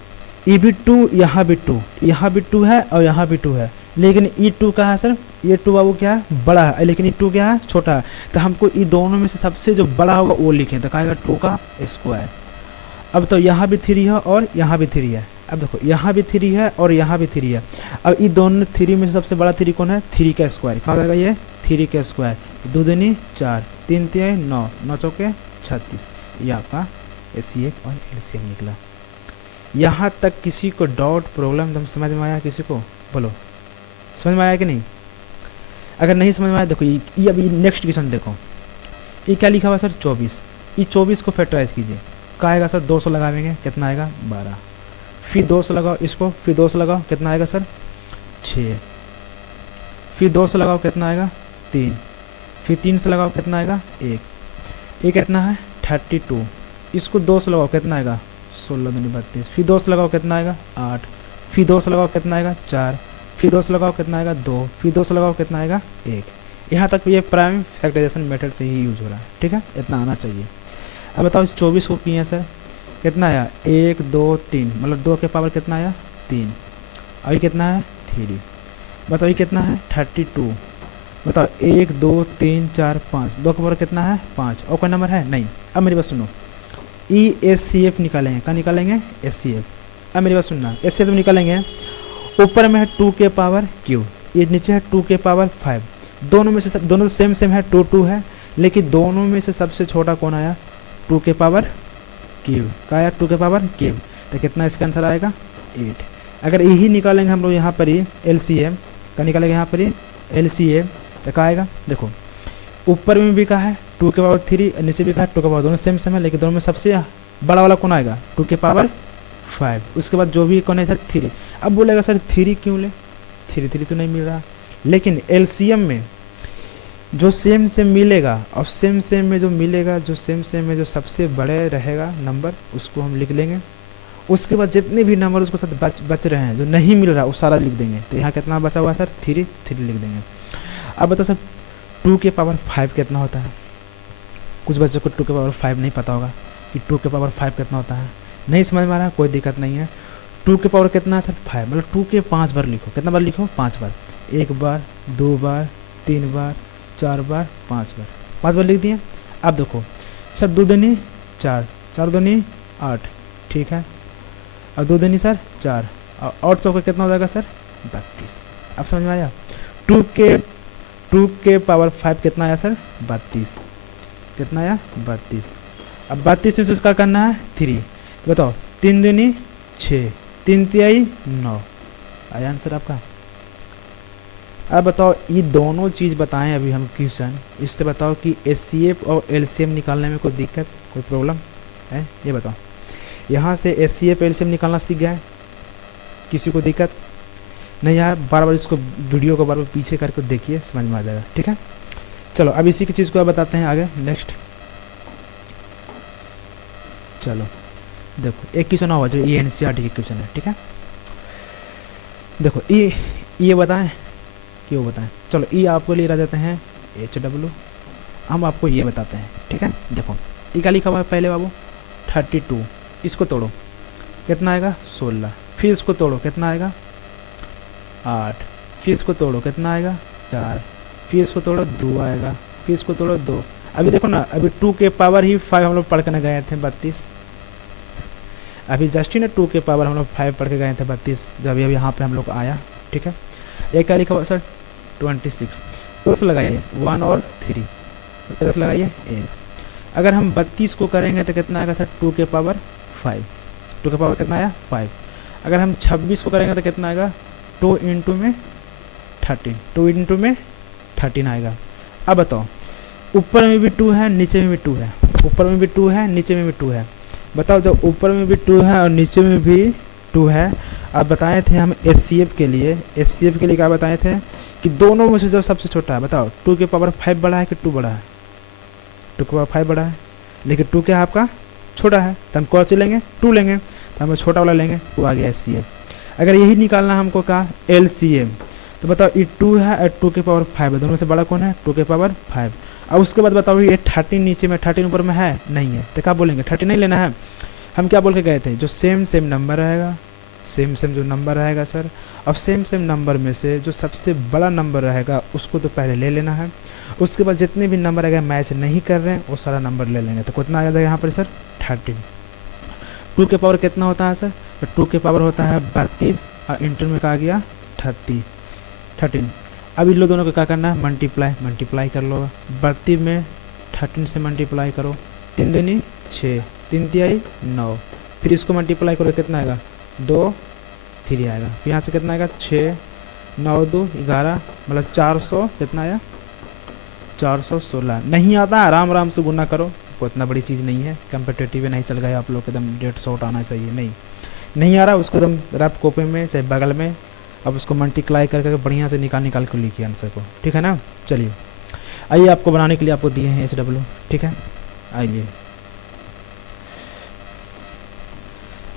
ये भी 2, यहाँ भी 2, यहाँ भी 2 है और यहाँ भी 2 है, लेकिन ये 2 कहाँ है सर, ये 2 बाबू क्या है बड़ा है, लेकिन ये 2 क्या है छोटा है। तो हमको ये दोनों में से सबसे जो बड़ा होगा वो लिखें, तो कहेगा 2 का स्क्वायर। अब तो यहाँ भी 3 है और यहाँ भी 3 है। अब देखो यहाँ भी 3 है और यहाँ भी 3 है। अब ये दोनों 3 में से सबसे बड़ा 3 कौन है? 3 का स्क्वायर। कहाँ जाएगा ये? 3 का स्क्वायर। 2 दूनी 4, 3 तिहाई 9, 9 चौके 36। ये आपका HCF और LCM निकला। यहाँ तक किसी को डाउट प्रॉब्लम तुम समझ में आया? किसी को बोलो, समझ में आया कि नहीं? अगर नहीं समझ में आया देखो ये अभी नेक्स्ट क्वेश्चन देखो। ये क्या लिखा हुआ सर? 24। ये 24 को फैक्टराइज कीजिए। क्या आएगा सर? 200 लगावेंगे, कितना आएगा? 12। फिर 200 लगाओ इसको, फिर 200 लगाओ, कितना आएगा सर? 6। फिर 200 लगाओ, कितना आएगा? 3। फिर 300 लगाओ, कितना आएगा? 1। ये कितना है? 32। इसको 200 लगाओ, कितना आएगा? 16 दूनी 32। फिर 200 लगाओ, कितना आएगा? 8। फिर 200 लगाओ, कितना आएगा? 4। फिर 200 लगाओ, कितना आएगा? 2। फिर 200 लगाओ, कितना आएगा? 1। यहाँ तक ये प्राइम फैक्टराइजेशन मेथड से ही यूज हो रहा है, ठीक है? इतना आना चाहिए। अब बताओ 24 को किए सर, कितना आया? 1 2 3, मतलब 2 के पावर कितना आया? 3। अभी कितना है? 3। बताओ ये कितना है? 32। बताओ 1 2 3 4 5, 2 के पावर कितना है? 5। और कोई नंबर है? नहीं। अब मेरी बात सुनो, HCF निकालेंगे। क्या निकालेंगे? HCF। अब मेरी बात सुनना, HCF निकालेंगे। ऊपर में है 2 के पावर क्यू, ये नीचे है 2 के पावर 5। दोनों में से दोनों सेम सेम है, 2 2 है, लेकिन दोनों में से सबसे छोटा कौन आया? 2 के पावर क्यूब। क्या आया? 2 के पावर क्यूब। तो कितना इसका आंसर आएगा? 8। अगर यही निकालेंगे हम लोग यहाँ पर ही LCM का निकालेंगे, यहाँ पर ही LCM, तो क्या आएगा? देखो ऊपर में भी कहा है 2 के पावर 3, नीचे भी कहा है 2 के पावर, दोनों सेम सेम है, लेकिन दोनों में सबसे बड़ा वाला कौन आएगा? 2 के पावर 5। उसके बाद जो भी कौन है सर? 3। अब बोलेगा सर 3 क्यों ले? 3 तो नहीं मिल रहा, लेकिन LCM में जो सेम सेम मिलेगा और सेम सेम में जो मिलेगा, जो सेम सेम में जो सबसे बड़े रहेगा नंबर, उसको हम लिख लेंगे। उसके बाद जितने भी नंबर उसको साथ बच रहे हैं, जो नहीं मिल रहा, वो सारा लिख देंगे। तो यहाँ कितना बचा हुआ है सर? 3 लिख देंगे। अब बताओ सर 2 के पावर 5 कितना होता है? कुछ बच्चों को 2 के पावर 5 नहीं पता होगा कि 2 के पावर 5 कितना होता है। नहीं समझ में आ रहा, कोई दिक्कत नहीं है। 2 के पावर कितना है सर? 5, मतलब 2 के 5 बार लिखो। कितना बार लिखो? 5 बार। 1 बार, 2 बार, 3 बार, 4 बार, 5 बार। 5 बार लिख दिए। अब देखो सर 2 दूनी 4, 4 दूनी 8, ठीक है। और 2 दूनी सर 4, और 8 चौके कितना हो जाएगा सर? 32। अब समझ में आया? 2 के पावर 5 कितना आया सर? 32। कितना आया? 32। अब 32 से उसका करना है 3। तो बताओ 3 दूनी 6, 3 तिहाई 9। आया आंसर आपका? अब बताओ ये दोनों चीज़ बताएं अभी हम क्वेश्चन, इससे बताओ कि HCF और LCM निकालने में कोई दिक्कत, कोई प्रॉब्लम है? ये बताओ। यहाँ से HCF LCM निकालना सीख गया है? किसी को दिक्कत नहीं यार? बार बार इसको वीडियो को बार बार पीछे करके देखिए, समझ में आ जाएगा, ठीक है? चलो अब इसी की चीज़ को बताते हैं आगे नेक्स्ट। चलो देखो एक क्वेश्चन और जो ये NCERT की क्वेश्चन है, ठीक है? देखो ये बताएं, क्यों बताएं? चलो ये आपको ले देते हैं HW, हम आपको ये बताते हैं, ठीक है? देखो ये क्या लिखा हुआ है पहले बाबू? 32। इसको तोड़ो, कितना आएगा? 16। फिर इसको तोड़ो, कितना आएगा? 8। फिर इसको तोड़ो, कितना आएगा? 4। फिर इसको तोड़ो, 2 आएगा। फिर इसको तोड़ो, 2। अभी देखो ना, अभी 2 के पावर ही 5 हम लोग पढ़ कर गए थे 32। अभी जस्ट ही ना 2 के पावर हम लोग 5 पढ़ के गए थे 32, जब अभी यहाँ पे हम लोग आया, ठीक है? ये क्या लिखा हुआ सर? 26। तो लगाइए 1 और 3, 10 लगाइए 1। अगर हम 32 को करेंगे तो कितना आएगा सर? 2 के पावर 5। 2 के पावर कितना आया? 5। अगर हम 26 को करेंगे तो कितना आएगा? 2 इंटू में 13, 2 इंटू में 13 आएगा। अब बताओ ऊपर में भी 2 है, नीचे में भी 2 है। ऊपर में भी 2 है, नीचे में भी 2 है। बताओ जब ऊपर में भी 2 है और नीचे में भी 2 है, अब बताए थे हम HCF के लिए क्या बताए थे कि दोनों में से जो सबसे छोटा है, बताओ 2 के पावर 5 बड़ा है कि 2 बड़ा है? 2 के पावर 5 बड़ा है, लेकिन 2 क्या है आपका? छोटा है। तो हम कौन सी लेंगे? 2 लेंगे, तो हम छोटा वाला लेंगे, वो आ गया HCF। अगर यही निकालना हमको कहा LCM, तो बताओ ये 2 है और 2 के पावर 5 है, दोनों में से बड़ा कौन है? 2 के पावर 5। अब उसके बाद बताओ ये 13 नीचे में, 13 ऊपर में है? नहीं है। तो क्या बोलेंगे? 13 नहीं लेना है। हम क्या बोल के गए थे? जो सेम सेम नंबर रहेगा, सेम सेम जो नंबर रहेगा सर, अब सेम सेम नंबर में से जो सबसे बड़ा नंबर रहेगा उसको तो पहले ले लेना है। उसके बाद जितने भी नंबर अगर मैच नहीं कर रहे हैं वो सारा नंबर ले लेंगे। तो कितना आ जाएगा यहाँ पर सर? 13। टू के पावर कितना होता है सर? तो टू के पावर होता है 32 और इंटू में कहा गया 13। अब इन लोग दोनों को क्या करना है? मल्टीप्लाई कर लो। 32 में 13 से मल्टीप्लाई करो, 3 दूनी 6, 3 तिहाई 9, फिर इसको मल्टीप्लाई करो कितना आएगा? 2 3 आएगा। फिर यहाँ से कितना आएगा? 6 9 2 11, मतलब 400 कितना आया? 416। नहीं आता आराम से गुना करो, कोई इतना बड़ी चीज़ नहीं है। कम्पिटेटिव नहीं चल गया आप लोग एकदम डेट शॉर्ट आना चाहिए। नहीं आ रहा उसको एकदम रफ कॉपी में चाहे बगल में, अब उसको मल्टीप्लाई करके बढ़िया से निकाल कर लिखिए आंसर को, ठीक है ना। चलिए आइए, आपको बनाने के लिए आपको दिए हैं SW, ठीक है। आइए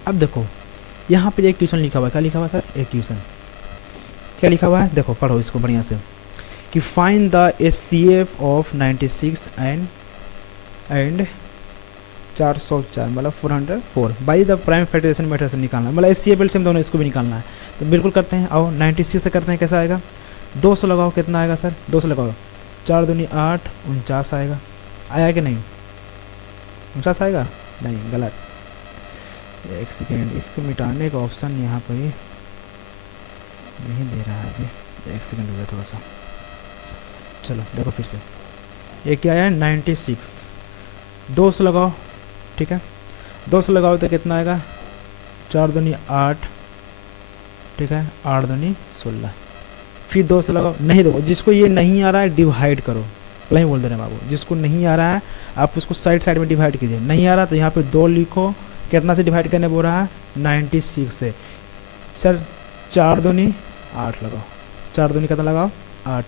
अब देखो यहाँ पे एक क्वेश्चन लिखा हुआ है। क्या लिखा हुआ है सर? एक क्वेश्चन क्या लिखा हुआ है? देखो पढ़ो इसको बढ़िया से कि find the HCF of 96 and 404 मतलब 404 by the prime factorization method से निकालना, मतलब HCF LCM दोनों इसको भी निकालना है। तो बिल्कुल करते हैं। आओ 96 से करते हैं। कैसा आएगा? 200 लगाओ, कितना आएगा सर? 200 लगाओ, 4 दूनी 8, 49 आएगा। आया कि नहीं? 49 आएगा? नहीं, गलत। एक सेकेंड, इसको मिटाने का ऑप्शन यहाँ पर ही नहीं दे रहा है जी। एक सेकेंड हो गया थोड़ा सा। चलो देखो फिर से, ये क्या है? 96। 200 लगाओ, ठीक है। 200 लगाओ तो कितना आएगा? 4 दूनी 8, ठीक है, 8 दूनी 16। फिर 200 लगाओ। नहीं, देखो जिसको ये नहीं आ रहा है डिवाइड करो, नहीं बोल दे रहे बाबू। जिसको नहीं आ रहा है आप उसको साइड में डिवाइड कीजिए। नहीं आ रहा तो यहाँ पे 2 लिखो। कितना से डिवाइड करने बोल रहा है? 96 से। सर 4 दूनी 8 लगाओ, 4 दूनी कितना लगाओ? 8।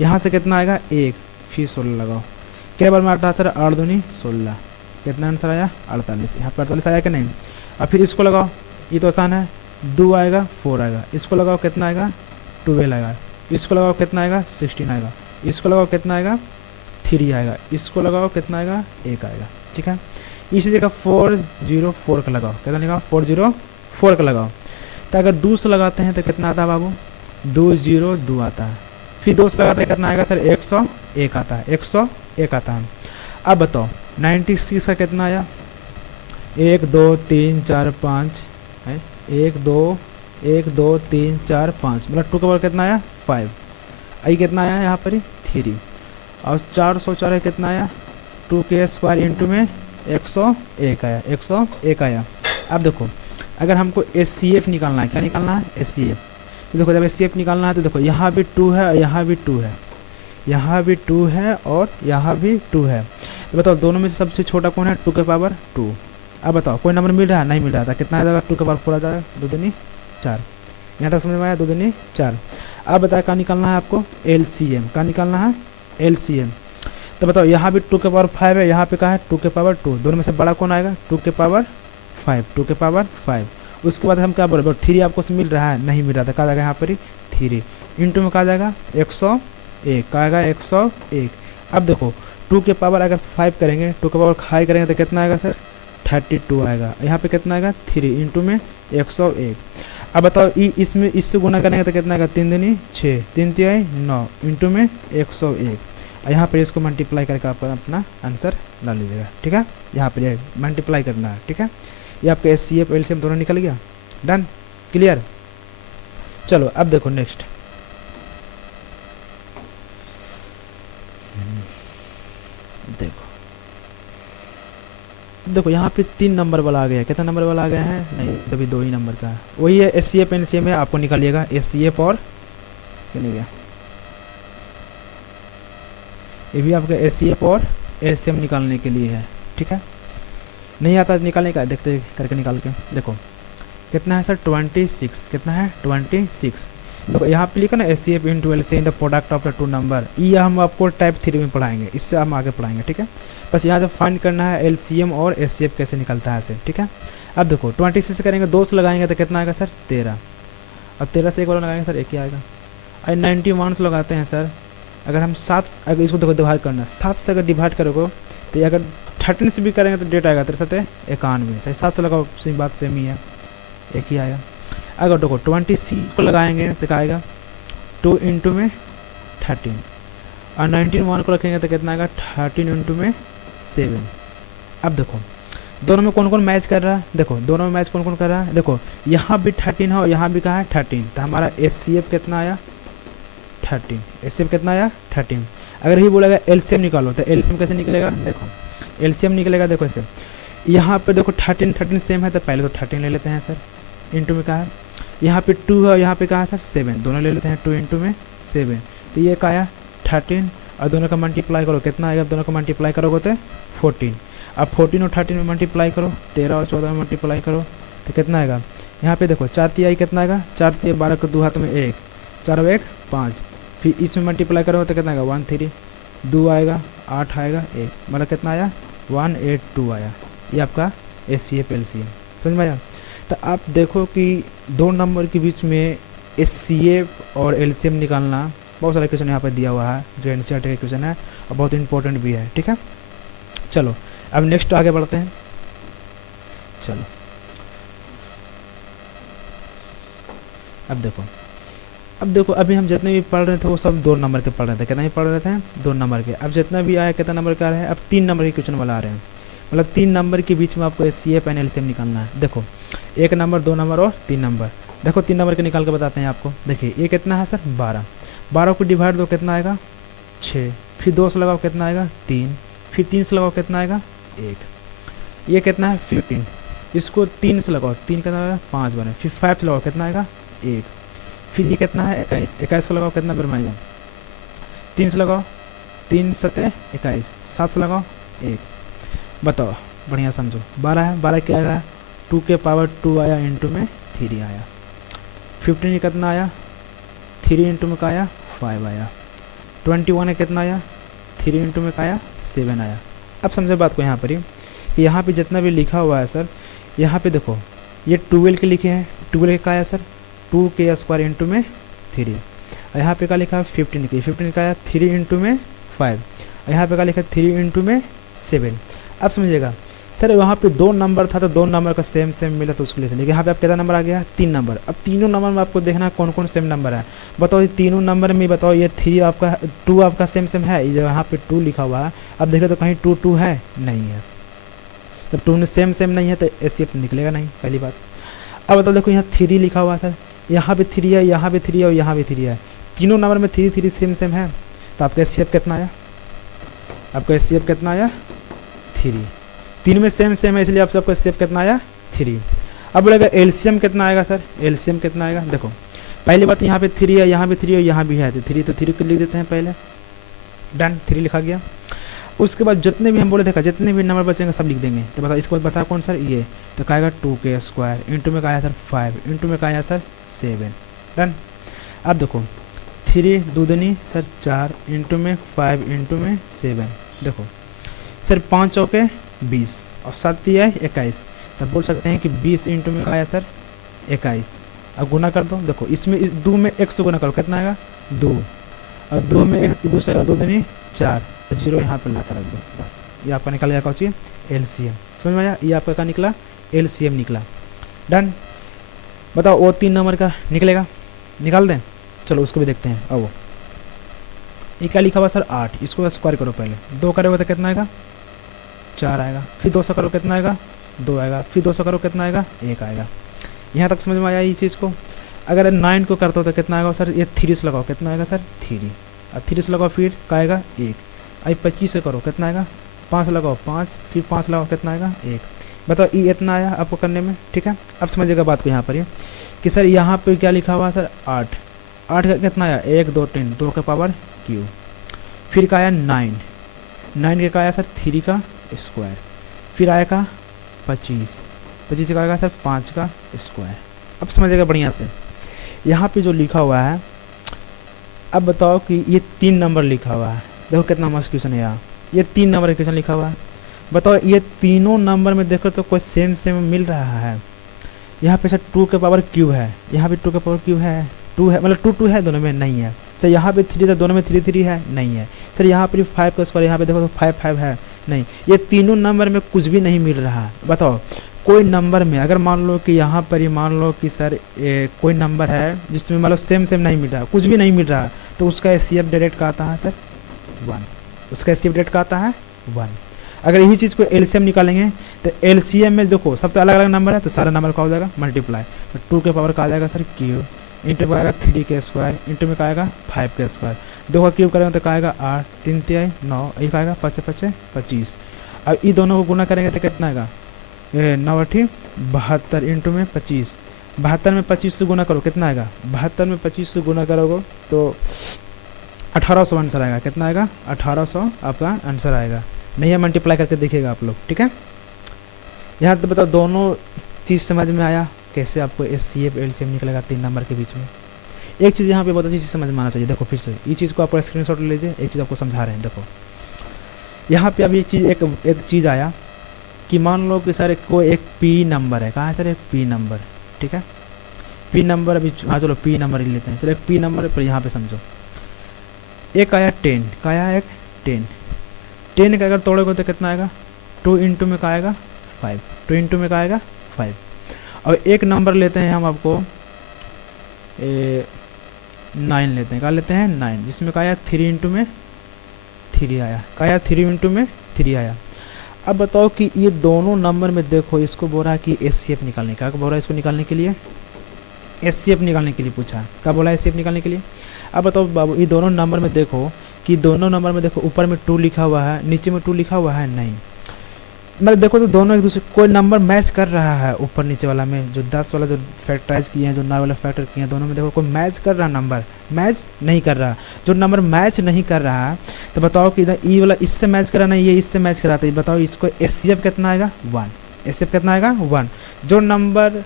यहाँ से कितना आएगा? 1, फिर 16 लगाओ। क्या बार में आता है सर? 8 दूनी 16। कितना आंसर आया? 48। यहाँ पर 48 आया कि नहीं? अब फिर इसको लगाओ, ये तो आसान है। 2 आएगा, 4 आएगा। इसको लगाओ, कितना आएगा? 12 आएगा। इसको लगाओ, कितना आएगा? 16 आएगा। इसको लगाओ, कितना आएगा? 3 आएगा। इसको लगाओ, कितना आएगा? 1 आएगा, ठीक है। इसी जगह 404 का लगाओ। कितना लगाओ? 404 का लगाओ। तो अगर 200 लगाते हैं तो कितना आता है बाबू? 202 आता है। फिर 200 लगाते हैं कितना आएगा सर? 101 आता है। 101 आता है। अब बताओ 96 का कितना आया? 1 2 3 4 5 है। 1 2 3 4 5, मतलब 2 का पावर कितना आया? 5। आई कितना आया यहाँ पर? 3। और 404 कितना आया? 2 के स्क्वायर इंटू में 101 आया। 101 आया। अब देखो अगर हमको HCF निकालना है, क्या निकालना है? HCF। तो देखो जब HCF निकालना है तो देखो यहाँ भी 2 है और यहाँ भी 2 है, यहाँ भी 2 है और यहाँ भी 2 है। तो बताओ दोनों में से सबसे छोटा कौन है? 2 के पावर 2। अब बताओ कोई नंबर मिल रहा है? नहीं मिल रहा था। कितना आ जाएगा? 2 के पावर 4 आ जाएगा। 2 दूनी 4। यहाँ तक समझ में आया? 2 दूनी 4। अब बताया क्या निकालना है आपको? LCM। क्या निकालना है? LCM। तो बताओ यहाँ भी 2 के पावर 5 है, यहाँ पे क्या है? 2 के पावर 2। दोनों में से बड़ा कौन आएगा? 2 के पावर 5। 2 के पावर 5। उसके बाद हम क्या बोले? 3 आपको मिल रहा है? नहीं मिल रहा था। कहा जाएगा यहाँ पर ही 3 इंटू में कहा जाएगा 101। कहा आएगा 101। अब देखो 2 के पावर अगर 5 करेंगे, 2 के पावर 5 करेंगे तो कितना आएगा सर? 32 आएगा। यहाँ पे कितना आएगा? 3 इंटू में 101। अब बताओ इसमें इससे गुना करेंगे तो कितना आएगा? 3 दूनी 6, 3 तिहाई 9 इंटू में 101। यहाँ पर इसको मल्टीप्लाई करके आप अपना आंसर डाल लीजिएगा, ठीक है। यहाँ पर मल्टीप्लाई करना है, ठीक है। ये आपका HCF LCM दोनों निकल गया। Done, clear. चलो अब देखो नेक्स्ट। देखो यहाँ पे 3 नंबर वाला आ गया है। कितना नंबर वाला आ गया है? नहीं, तभी 2 ही नंबर का है। वही है HCF LCM है, आपको निकालिएगा HCF और क्या नहीं गया, ये भी आपका HCF और LCM निकालने के लिए है, ठीक है। नहीं आता निकालने का, देखते करके निकाल के देखो कितना है सर? 26। कितना है? 26। देखो यहाँ पे लिखा ना HCF into LCM the product of the 2 number. ये हम आपको टाइप 3 में पढ़ाएंगे, इससे हम आगे पढ़ाएंगे, ठीक है। बस यहाँ से फाइंड करना है LCM और HCF कैसे निकलता है ऐसे, ठीक है। अब देखो 26 से करेंगे, 2 से लगाएंगे तो कितना आएगा सर? 13। अब 13 से एक बार लगाएंगे सर, एक ही आएगा। और 91 से लगाते हैं सर, अगर हम 7, अगर इसको देखो डिवाइड करना, 7 से अगर डिवाइड करोगे तो अगर 13 से भी करेंगे तो डेट आएगा 93। चाहे 7 से लगाओ, सेम बात सेम ही है, एक ही आएगा। अगर देखो 26 को लगाएंगे तो क्या आएगा? 2 इंटू में 13 और 91 को रखेंगे तो कितना आएगा? 13 इंटू में 7। अब देखो दोनों में कौन कौन मैच कर रहा है, देखो दोनों में मैच कौन कौन कर रहा है, देखो यहाँ भी 13 है और यहाँ भी कहाँ है 13, तो हमारा HCF कितना आया 13, HCF कितना आया 13। अगर ही बोलेगा LCM निकालो तो LCM कैसे निकलेगा, देखो LCM निकलेगा, देखो ऐसे यहाँ पे देखो 13 सेम है तो पहले तो 13 ले लेते हैं सर, इंटू में कहा है, यहाँ पे 2 है, यहाँ पे कहा है सर 7, दोनों ले लेते हैं 2 इंटू में 7, तो ये कहा है 13 और दोनों का मल्टीप्लाई करो कितना आएगा, दोनों का मल्टीप्लाई करोगे तो 14। अब 14 और 13 में मल्टीप्लाई करो, 13 और 14 में मल्टीप्लाई करो तो कितना आएगा, यहाँ पे देखो 4 तिहाई कितना आएगा, 4 तिहाई 12 को 2 हाथ में 1, 4 और 1 5, फिर इसमें मल्टीप्लाई करोगे तो कितना आएगा 1 3, 2 आएगा 8 आएगा 1, मतलब कितना आया 182 आया। ये आपका HCF LCM समझ में आया। तो आप देखो कि दो नंबर के बीच में HCF और LCM निकालना बहुत सारा क्वेश्चन यहाँ पर दिया हुआ है, जो NCERT का क्वेश्चन है और बहुत इंपॉर्टेंट भी है, ठीक है। चलो अब नेक्स्ट आगे बढ़ते हैं। चलो अब देखो अभी हम जितने भी पढ़ रहे थे वो सब 2 नंबर के पढ़ रहे थे, कितना ही पढ़ रहे थे 2 नंबर के। अब जितना भी आया कितना नंबर का आ रहा है, अब 3 नंबर के क्वेश्चन वाला आ रहे हैं, मतलब 3 नंबर के बीच में आपको HCF एंड LCM निकालना है। देखो 1 नंबर 2 नंबर और 3 नंबर, देखो 3 नंबर के निकाल के बताते हैं आपको। देखिए ये कितना है सर 12, 12 को डिवाइड दो कितना आएगा 6, फिर 2 से लगाओ कितना आएगा 3, फिर 3 से लगाओ कितना आएगा 1, ये कितना है 15, इसको 3 से लगाओ 3 कितना आएगा 5 बने, फिर 5 से लगाओ कितना आएगा 1, फिर ये कितना है 21, 21 को लगाओ कितना बरमाएगा 3 से लगाओ 3 7 21, 7 से लगाओ 1, बताओ बढ़िया समझो 12 है, 12 क्या आएगा 2 के पावर 2 आया इंटू में 3 आया, 15 कितना आया 3 इंटू में का आया 5 आया, 21 है कितना आया 3 इंटू में का आया 7 आया। अब समझो बात को यहाँ पर ही, यहाँ पे जितना भी लिखा हुआ है सर, यहाँ पे देखो ये 12 के लिखे हैं, 12 का आया सर 2 के स्क्वायर इंटू में 3, और यहाँ पे का लिखा है 15 के, 15 का आया 3 इंटू में 5, और यहाँ पे का लिखा है 3 इंटू में 7। अब समझिएगा सर वहाँ पे 2 नंबर था तो 2 नंबर का सेम मिला तो उसको लेते, लेकिन यहाँ पे आप कितना नंबर आ गया 3 नंबर। अब तीनों नंबर में आपको देखना है कौन कौन सेम नंबर है, बताओ ये तीनों नंबर में बताओ ये 3 आपका 2 आपका सेम है, ये यहाँ पे 2 लिखा हुआ है, अब देखो तो कहीं 2 है नहीं है, जब 2 सेम नहीं है तो HCF निकलेगा नहीं, पहली बात। अब बताओ देखो यहाँ 3 लिखा हुआ है सर, यहाँ भी 3 है, यहाँ भी 3 है और यहाँ भी 3 है, तीनों नंबर में 3 सेम है, तो आपका HCF कितना आया, आपका HCF कितना आया 3, 3 में सेम है इसलिए आप सबका HCF कितना आया 3। अब बोलेगा LCM कितना आएगा सर, LCM कितना आएगा, देखो पहली बात यहाँ पे 3 है, यहाँ भी 3 और यहाँ भी है, तो 3 को लिख देते हैं पहले, डन 3 लिखा गया। उसके बाद जितने भी हम बोले देखा जितने भी नंबर बचेंगे सब लिख देंगे, तो बताओ इसको बचा कौन सर ये, तो कहेगा 2 के स्क्वायर इंटू में कहा सर 5 इंटू में कहा सर 7, डन। अब देखो 3 दूनी सर 4 इंटू में 5 इंटू में 7, देखो सर 5 चौके 20 और 7 है 21, तब बोल सकते हैं कि 20 इंटू में आया सर 21। अब गुना कर दो, देखो इसमें इस 2 में 1 से गुना करो कितना आएगा 2, और 2 में 1 दूसरा 2 दूनी 4, 0 यहाँ पर ला कर रख दो, बस ये आपका निकल जाएगा कौन सी LCM, समझ में आया, ये आपका क्या निकला LCM निकला, डन। बताओ वो 3 नंबर का निकलेगा, निकाल दें, चलो उसको भी देखते हैं। अब ये क्या लिखा हुआ सर 8, इसको स्क्वायर करो पहले, 2 करोगे तो कितना आएगा 4 आएगा, फिर 2 करो कितना आएगा 2 आएगा, फिर 2 करो कितना आएगा 1 आएगा। यहाँ तक समझ में आया ये चीज़ को। अगर 9 को करते हो तो कितना आएगा सर, ये 3 से लगाओ कितना आएगा सर 3, अब 3 से लगाओ फिर का आएगा 1, अब 25 से करो कितना आएगा 5 लगाओ 5, फिर 5 लगाओ कितना आएगा 1। बताओ ये इतना आया आपको करने में, ठीक है। अब समझिएगा बात को यहाँ पर ये कि सर यहाँ पे क्या लिखा हुआ सर 8, 8 का कितना आया 1 2 3 2 का पावर क्यू, फिर का आया 9, 9 के का आया सर 3 का स्क्वायर, फिर आएगा 25, 25 का आएगा सर 5 का स्क्वायर। अब समझिएगा बढ़िया से यहाँ पे जो लिखा हुआ है, अब बताओ कि ये 3 नंबर लिखा हुआ है, देखो कितना मस्त क्वेश्चन है यहाँ, ये 3 नंबर का क्वेश्चन लिखा हुआ है। बताओ ये तीनों नंबर में देखो तो कोई सेम मिल रहा है। यहाँ पे सर 2 के पावर क्यू है, यहाँ भी 2 के पावर क्यू है, 2 है मतलब 2 है दोनों में नहीं है सर, यहाँ पे 3 था दोनों में 3 है नहीं है सर, यहाँ पर 5 का स्क्वायर यहाँ पे देखो तो 5 है नहीं, ये तीनों नंबर में कुछ भी नहीं मिल रहा। बताओ कोई नंबर में अगर मान लो कि यहाँ पर ही मान लो कि सर कोई नंबर है जिसमें मान लो सेम नहीं मिल रहा, कुछ भी नहीं मिल रहा, तो उसका HCF डायरेक्ट का आता है सर 1, उसका HCF डायरेक्ट का आता है 1। अगर यही चीज़ को एलसीएम निकालेंगे तो एलसीएम में देखो सब तो अलग अलग नंबर है, तो सारा नंबर का हो जाएगा मल्टीप्लाई, तो 2 के पावर का आ जाएगा सर क्यूब, इंटू में आएगा 3 के स्क्वायर, इंटू में का आएगा 5 के स्क्वायर, 2 का क्यूब करेंगे तो का आएगा 8, 3 तिहाई 9, एक आएगा 5 5 25। अब ये दोनों को गुना करेंगे तो कितना आएगा 9 8 72, इंटू में 25, 72 में 25 से गुना करो कितना आएगा, 72 में 25 से गुना करोगे तो 1800 आंसर आएगा। कितना आएगा 1800 आपका आंसर आएगा। नहीं है मल्टीप्लाई करके देखिएगा आप लोग, ठीक है। यहाँ तो बताओ दोनों चीज़ समझ में आया कैसे आपको एचसीएफ एलसीएम निकलेगा 3 नंबर के बीच में। एक चीज़ यहाँ पे बहुत अच्छी चीज़ समझ में आना चाहिए। देखो फिर से ये चीज़ को आप स्क्रीनशॉट ले लीजिए, एक चीज़ आपको समझा रहे हैं। देखो यहाँ पे अब ये चीज़ एक चीज़ आया कि मान लो कि सर कोई एक पी नंबर है। कहाँ है सर एक पी नंबर, ठीक है। पी नंबर अभी हाँ चलो पी नंबर ही लेते हैं। चलो एक पी नंबर पर यहाँ पे समझो एक आया 10 का आया एक 10 का अगर तोड़ोगे तो कितना आएगा 2 इंटू में का आएगा 5, 2 इंटू में का आएगा 5। और एक नंबर लेते हैं हम आपको 9 लेते हैं। क्या लेते हैं 9, जिसमें का आया 3 इंटू में 3 आया, का आया 3 इंटू में 3 आया। अब बताओ कि ये दोनों नंबर में देखो इसको बोल रहा है कि एचसीएफ निकालने का, बोल रहा है इसको निकालने के लिए एचसीएफ निकालने के लिए पूछा। क्या बोला है एचसीएफ निकालने के लिए। अब बताओ बाबू ये दोनों नंबर में देखो कि दोनों नंबर में देखो ऊपर में 2 लिखा हुआ है, नीचे में 2 लिखा हुआ है नहीं। मतलब देखो तो दोनों एक दूसरे कोई नंबर मैच कर रहा है ऊपर नीचे वाला में, जो 10 वाला जो फैक्टराइज किए हैं, जो 9 वाला फैक्टर किए हैं, दोनों में देखो कोई मैच कर रहा नंबर मैच नहीं कर रहा। जो नंबर मैच नहीं कर रहा है तो बताओ कि इधर ई वाला इससे मैच करा नहीं, ये इससे मैच कराता है। बताओ इसको एचसीएफ कितना आएगा 1, एचसीएफ कितना आएगा 1। जो नंबर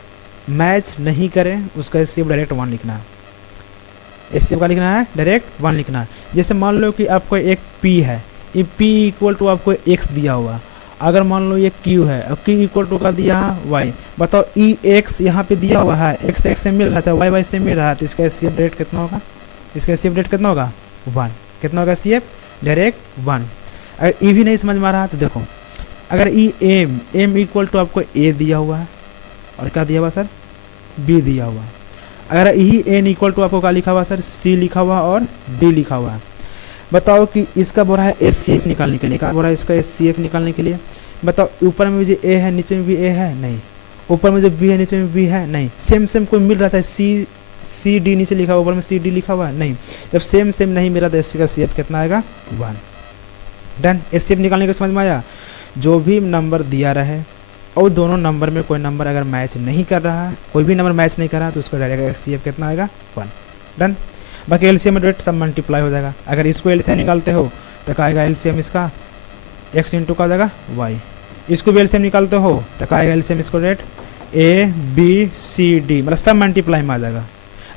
मैच नहीं करे उसका एचसीएफ डायरेक्ट 1 लिखना है। एचसीएफ का लिखना है डायरेक्ट 1 लिखना है। जैसे मान लो कि आपको एक पी है, ये पी इक्वल टू आपको एक्स दिया हुआ। अगर मान लो ये क्यू है और क्यू इक्वल टू का दिया है वाई। बताओ ई एक्स यहाँ पे दिया हुआ है, एक्स एक्स से मिल रहा था, वाई वाई से मिल रहा है, तो इसका एचसीएफ रेट कितना होगा, इसका एचसीएफ रेट कितना होगा 1। कितना होगा एचसीएफ डायरेक्ट 1। अगर ई भी नहीं समझ में आ रहा तो देखो अगर ई एम इक्वल टू आपको ए दिया हुआ है और क्या दिया हुआ सर बी दिया हुआ है। अगर ई एन इक्वल टू आपको क्या लिखा हुआ सर सी लिखा हुआ और डी लिखा हुआ है। बताओ कि इसका बोला है एचसीएफ निकालने के लिए। क्या बोला है इसका एचसीएफ निकालने के लिए। बताओ ऊपर में भी जो ए है नीचे में भी ए है नहीं, ऊपर में जो बी है नीचे में बी है नहीं। सेम कोई मिल रहा है सी डी नीचे लिखा हुआ ऊपर में सी डी लिखा हुआ है नहीं। जब सेम नहीं मिला तो इसका सीएफ कितना आएगा 1। डन। एचसीएफ निकालने का समझ में आया। जो भी नंबर दिया रहे और दोनों नंबर में कोई नंबर अगर मैच नहीं कर रहा है, कोई भी नंबर मैच नहीं कर रहा है तो उसका डायरेक्ट एचसीएफ कितना आएगा 1। डन। बाकी एलसीएम में डायरेक्ट सब मल्टीप्लाई हो जाएगा। अगर इसको एलसीएम निकालते हो तो क्या आएगा एलसीएम इसका एक्स इंटू का जाएगा वाई। इसको भी एलसीएम निकालते हो तो क्या आएगा एलसीएम इसको direct A B C D, मतलब सब मल्टीप्लाई में आ जाएगा।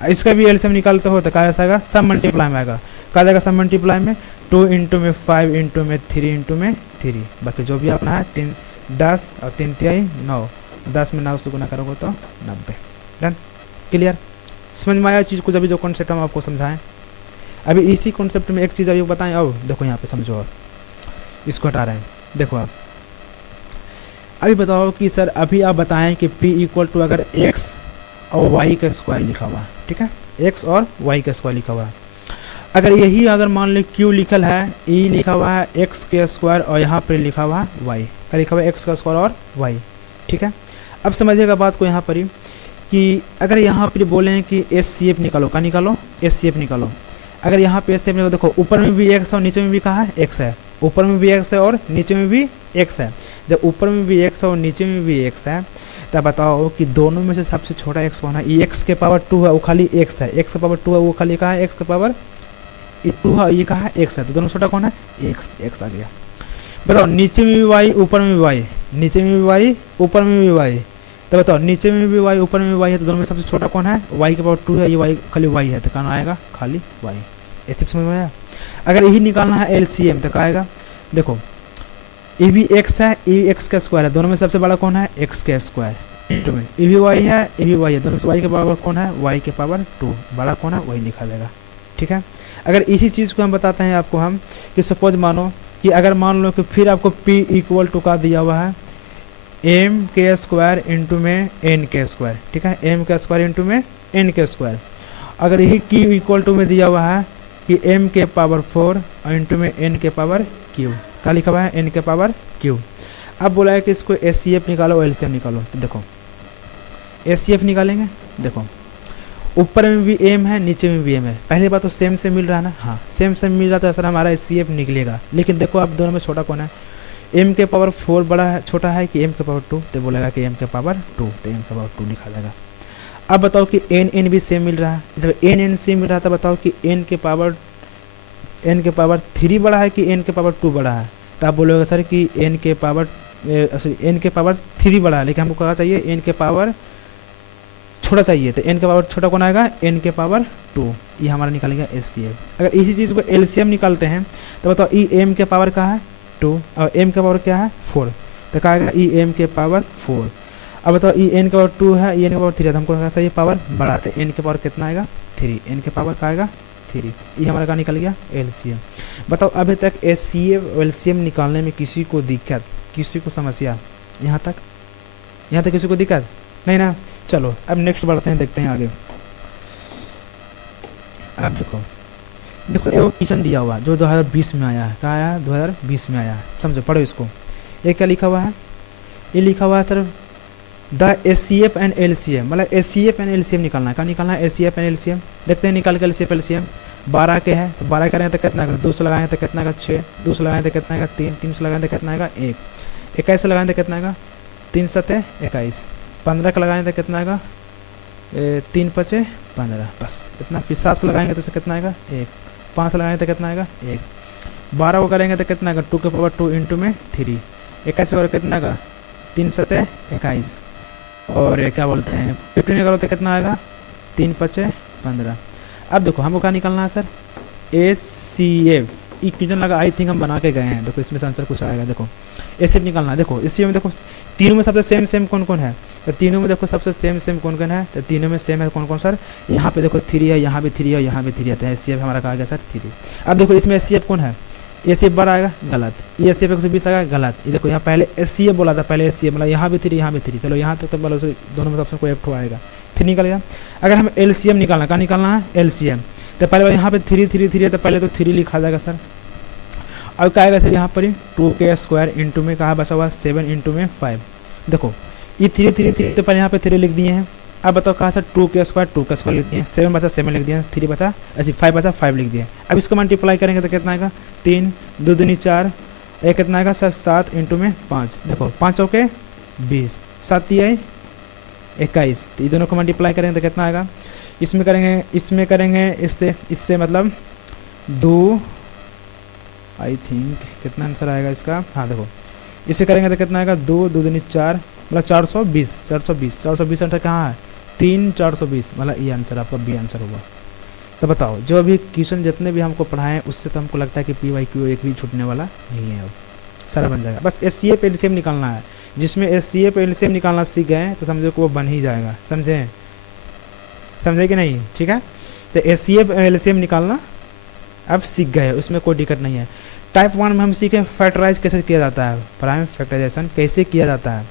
इसका भी एलसीएम निकालते हो तो क्या आएगा सब मल्टीप्लाई में आएगा। क्या जाएगा सब मल्टीप्लाई में 2 इंटू में 5 इंटू में 3 इंटू में 3। बाकी जो भी अपना है 3 10 और 3 तिहाई 9, 10 में 9 से गुना करोगे तो 90। डन। क्लियर। समझ में आया चीज़ को। अभी जो कॉन्सेप्ट हम आपको समझाएं, अभी इसी कॉन्सेप्ट में एक चीज़ अभी बताएं। अब देखो यहाँ पे समझो, और इसको हटा रहे हैं। देखो आप अभी बताओ कि सर अभी आप बताएं कि p इक्वल टू अगर x और y का स्क्वायर लिखा हुआ है, ठीक है, x और y का स्क्वायर लिखा हुआ है। अगर यही अगर मान लो q लिखल है, e लिखा हुआ है x के स्क्वायर और यहाँ पर लिखा हुआ है y, का लिखा हुआ है x का स्क्वायर और y, ठीक है। अब समझिएगा बात को यहाँ पर ही कि अगर यहाँ पर बोले कि एचसीएफ निकालो, का निकालो एचसीएफ निकालो। अगर यहाँ पे एचसीएफ निकालो, देखो ऊपर में भी x है और नीचे में भी कहा है x है, ऊपर में भी x है और नीचे में भी x है। जब ऊपर में भी x है और नीचे में भी x है तब बताओ कि दोनों में से सबसे छोटा x कौन है। ये x के पावर 2 है, वो खाली x है, x के पावर 2 है, वो खाली कहा है x के पावर 2 है, ये कहा है x है, तो दोनों छोटा कौन है x आ गया। बताओ नीचे में भी y ऊपर में भी y, नीचे में भी y ऊपर में भी y, तो बताओ नीचे में भी y ऊपर में भी y है, तो दोनों में सबसे छोटा कौन है y के पावर 2 है, ये y खाली y है, तो कौन आएगा खाली y। इस समझ में आया। अगर यही निकालना है एलसीएम तो क्या आएगा। देखो ये भी x है, ये x का स्क्वायर है, दोनों में सबसे बड़ा कौन है x का स्क्वायर इंटू में ये भी y है, ये भी y है, दोनों से y के पावर कौन है y के पावर 2, बड़ा कौन है वही लिखा जाएगा, ठीक है। अगर इसी चीज़ को हम बताते हैं आपको हम कि सपोज मानो कि अगर मान लो कि फिर आपको p इक्वल टू का दिया हुआ है m के स्क्वायर इंटू में n के स्क्वायर, ठीक है, m का स्क्वायर इंटू में n के स्क्वायर। अगर यही q इक्वल टू में दिया हुआ है कि m के पावर 4 और इंटू में n के पावर q, क्या लिखा हुआ है n के पावर q। अब बोला है कि इसको HCF निकालो LCM निकालो, तो देखो HCF निकालेंगे, देखो ऊपर में भी m है नीचे में भी m है, पहली बात तो सेम से मिल रहा है ना, हाँ सेम से मिल रहा तो सर हमारा HCF निकलेगा। लेकिन देखो अब दोनों में छोटा कौन है, m के पावर 4 बड़ा है छोटा है कि m के पावर 2, तो बोलेगा कि m के पावर 2, तो m के पावर 2 लिखा जाएगा। अब बताओ कि n भी सेम मिल रहा है, जब n सेम मिल रहा था बताओ कि n के पावर 3 बड़ा है कि n के पावर 2 बड़ा है, तो आप बोलोगे सर कि n के पावर 3 बड़ा है, लेकिन हमको क्या चाहिए n के पावर छोटा चाहिए, तो n के पावर छोटा कौन आएगा n के पावर 2, ये हमारा निकालेगा HCF। अगर इसी चीज़ को LCM निकालते हैं तो बताओ ई m के पावर क्या है 2 और m का पावर क्या है 4, तो क्या आएगा ई m के पावर 4। अब बताओ ई n के पावर 2 है, ई n के पावर 3 है, तो हमको क्या चाहिए पावर बड़ा, तो n के पावर कितना आएगा 3, n के पावर क्या आएगा 3, ये हमारा क्या निकल गया LCM। बताओ अभी तक HCF और LCM निकालने में किसी को दिक्कत, किसी को समस्या, यहाँ तक किसी को दिक्कत नहीं ना। चलो अब नेक्स्ट बढ़ते हैं, देखते हैं आगे। अब देखो ये क्वेश्चन दिया हुआ जो 2020 में आया है, क्या आया 2020 में आया है, समझो पढ़ो इसको। ये क्या लिखा हुआ है, ये लिखा हुआ है sir the HCF and LCM, मतलब HCF एंड LCM निकालना है, क्या निकालना है HCF एंड LCM। देखते हैं निकाल के HCF LCM। 12 के है तो 12 करेंगे तो कितना आएगा 2 से लगाएंगे तो कितना आएगा 6, 2 से लगाएंगे तो कितना आएगा 3, 3 से लगाएंगे तो कितना आएगा 1, 21 से लगाएंगे तो कितना आएगा 3 7 21, 15 का लगाएंगे तो कितना आएगा 3 5 15, बस इतना। फिर 7 से लगाएंगे तो कितना आएगा 1, 5 से लगाएंगे तो कितना आएगा 1, 12 को करेंगे तो कितना आएगा 2 के पावर 2 इंटू में 3, 21 को कितना आएगा 3 7 21, और क्या बोलते हैं 15 निकालो तो कितना आएगा 3 5 15। अब देखो हमको क्या निकालना है सर HCF, इक्वेशन लगा आई थिंक हम बना के गए हैं, देखो इसमें से आंसर कुछ आएगा। देखो HCF निकालना है, देखो HCF में देखो तीनों में सबसे सेम कौन कौन है, तो तीनों में देखो सबसे सेम कौन कौन है, तो तीनों में सेम है कौन कौन सर, यहाँ पे देखो 3 है, यहाँ भी 3 है, यहाँ भी 3 है, तो HCF हमारा कहा गया सर 3। अब देखो इसमें HCF कौन है, HCF बड़ा आएगा गलत, ये HCF 120 आएगा गलत, ये देखो यहाँ पहले HCF बोला था, पहले HCF मतलब यहाँ भी 3 यहाँ भी 3, चलो यहाँ तक तो मतलब दोनों में ऑप्शन को एक आएगा 3 निकल गया। अगर हम LCM निकालना, क्या निकालना है LCM, तो पहले बार यहाँ पे 3 है तो पहले तो 3 लिखा जाएगा सर। अब क्या आएगा सर यहाँ पर 2k² इंटू में कहा बचा हुआ 7 इंटू में 5, देखो ये 3 तो पहले यहाँ पे 3 लिख दिए हैं। अब बताओ कहा सर 2k² लिख दिए, 7 बचा 7 लिख दिए, 3 बचा ऐसे 5 बचा 5 लिख दिए। अब इसको मल्टीप्लाई करेंगे तो कितना आएगा 3 2 दूनी 4, एक कितना आएगा सर 7 इंटू में 5, देखो 5 चौके 20, 7 तिहाई 21, तो ये दोनों को मल्टीप्लाई करेंगे तो कितना आएगा, इसमें करेंगे इससे मतलब 2 आई थिंक कितना आंसर आएगा इसका, हाँ देखो इसे करेंगे तो कितना आएगा 2 2 दूनी 4 मतलब 420 आंसर कहाँ है 3 420, मतलब ये आंसर आपका बी आंसर होगा। तो बताओ जो अभी क्वेश्चन जितने भी हमको पढ़ाए हैं उससे तो हमको लगता है कि PYQ एक भी छूटने वाला नहीं है, अब सारा बन जाएगा। बस HCF LCM निकालना है, जिसमें HCF LCM निकालना सीख गए तो समझो कि वो बन ही जाएगा, समझे कि नहीं, ठीक है। तो HCF LCM निकालना अब सीख गए, उसमें कोई दिक्कत नहीं है। टाइप 1 में हम सीखे फैक्टराइज कैसे किया जाता है, प्राइम फैक्टराइजेशन कैसे किया जाता है,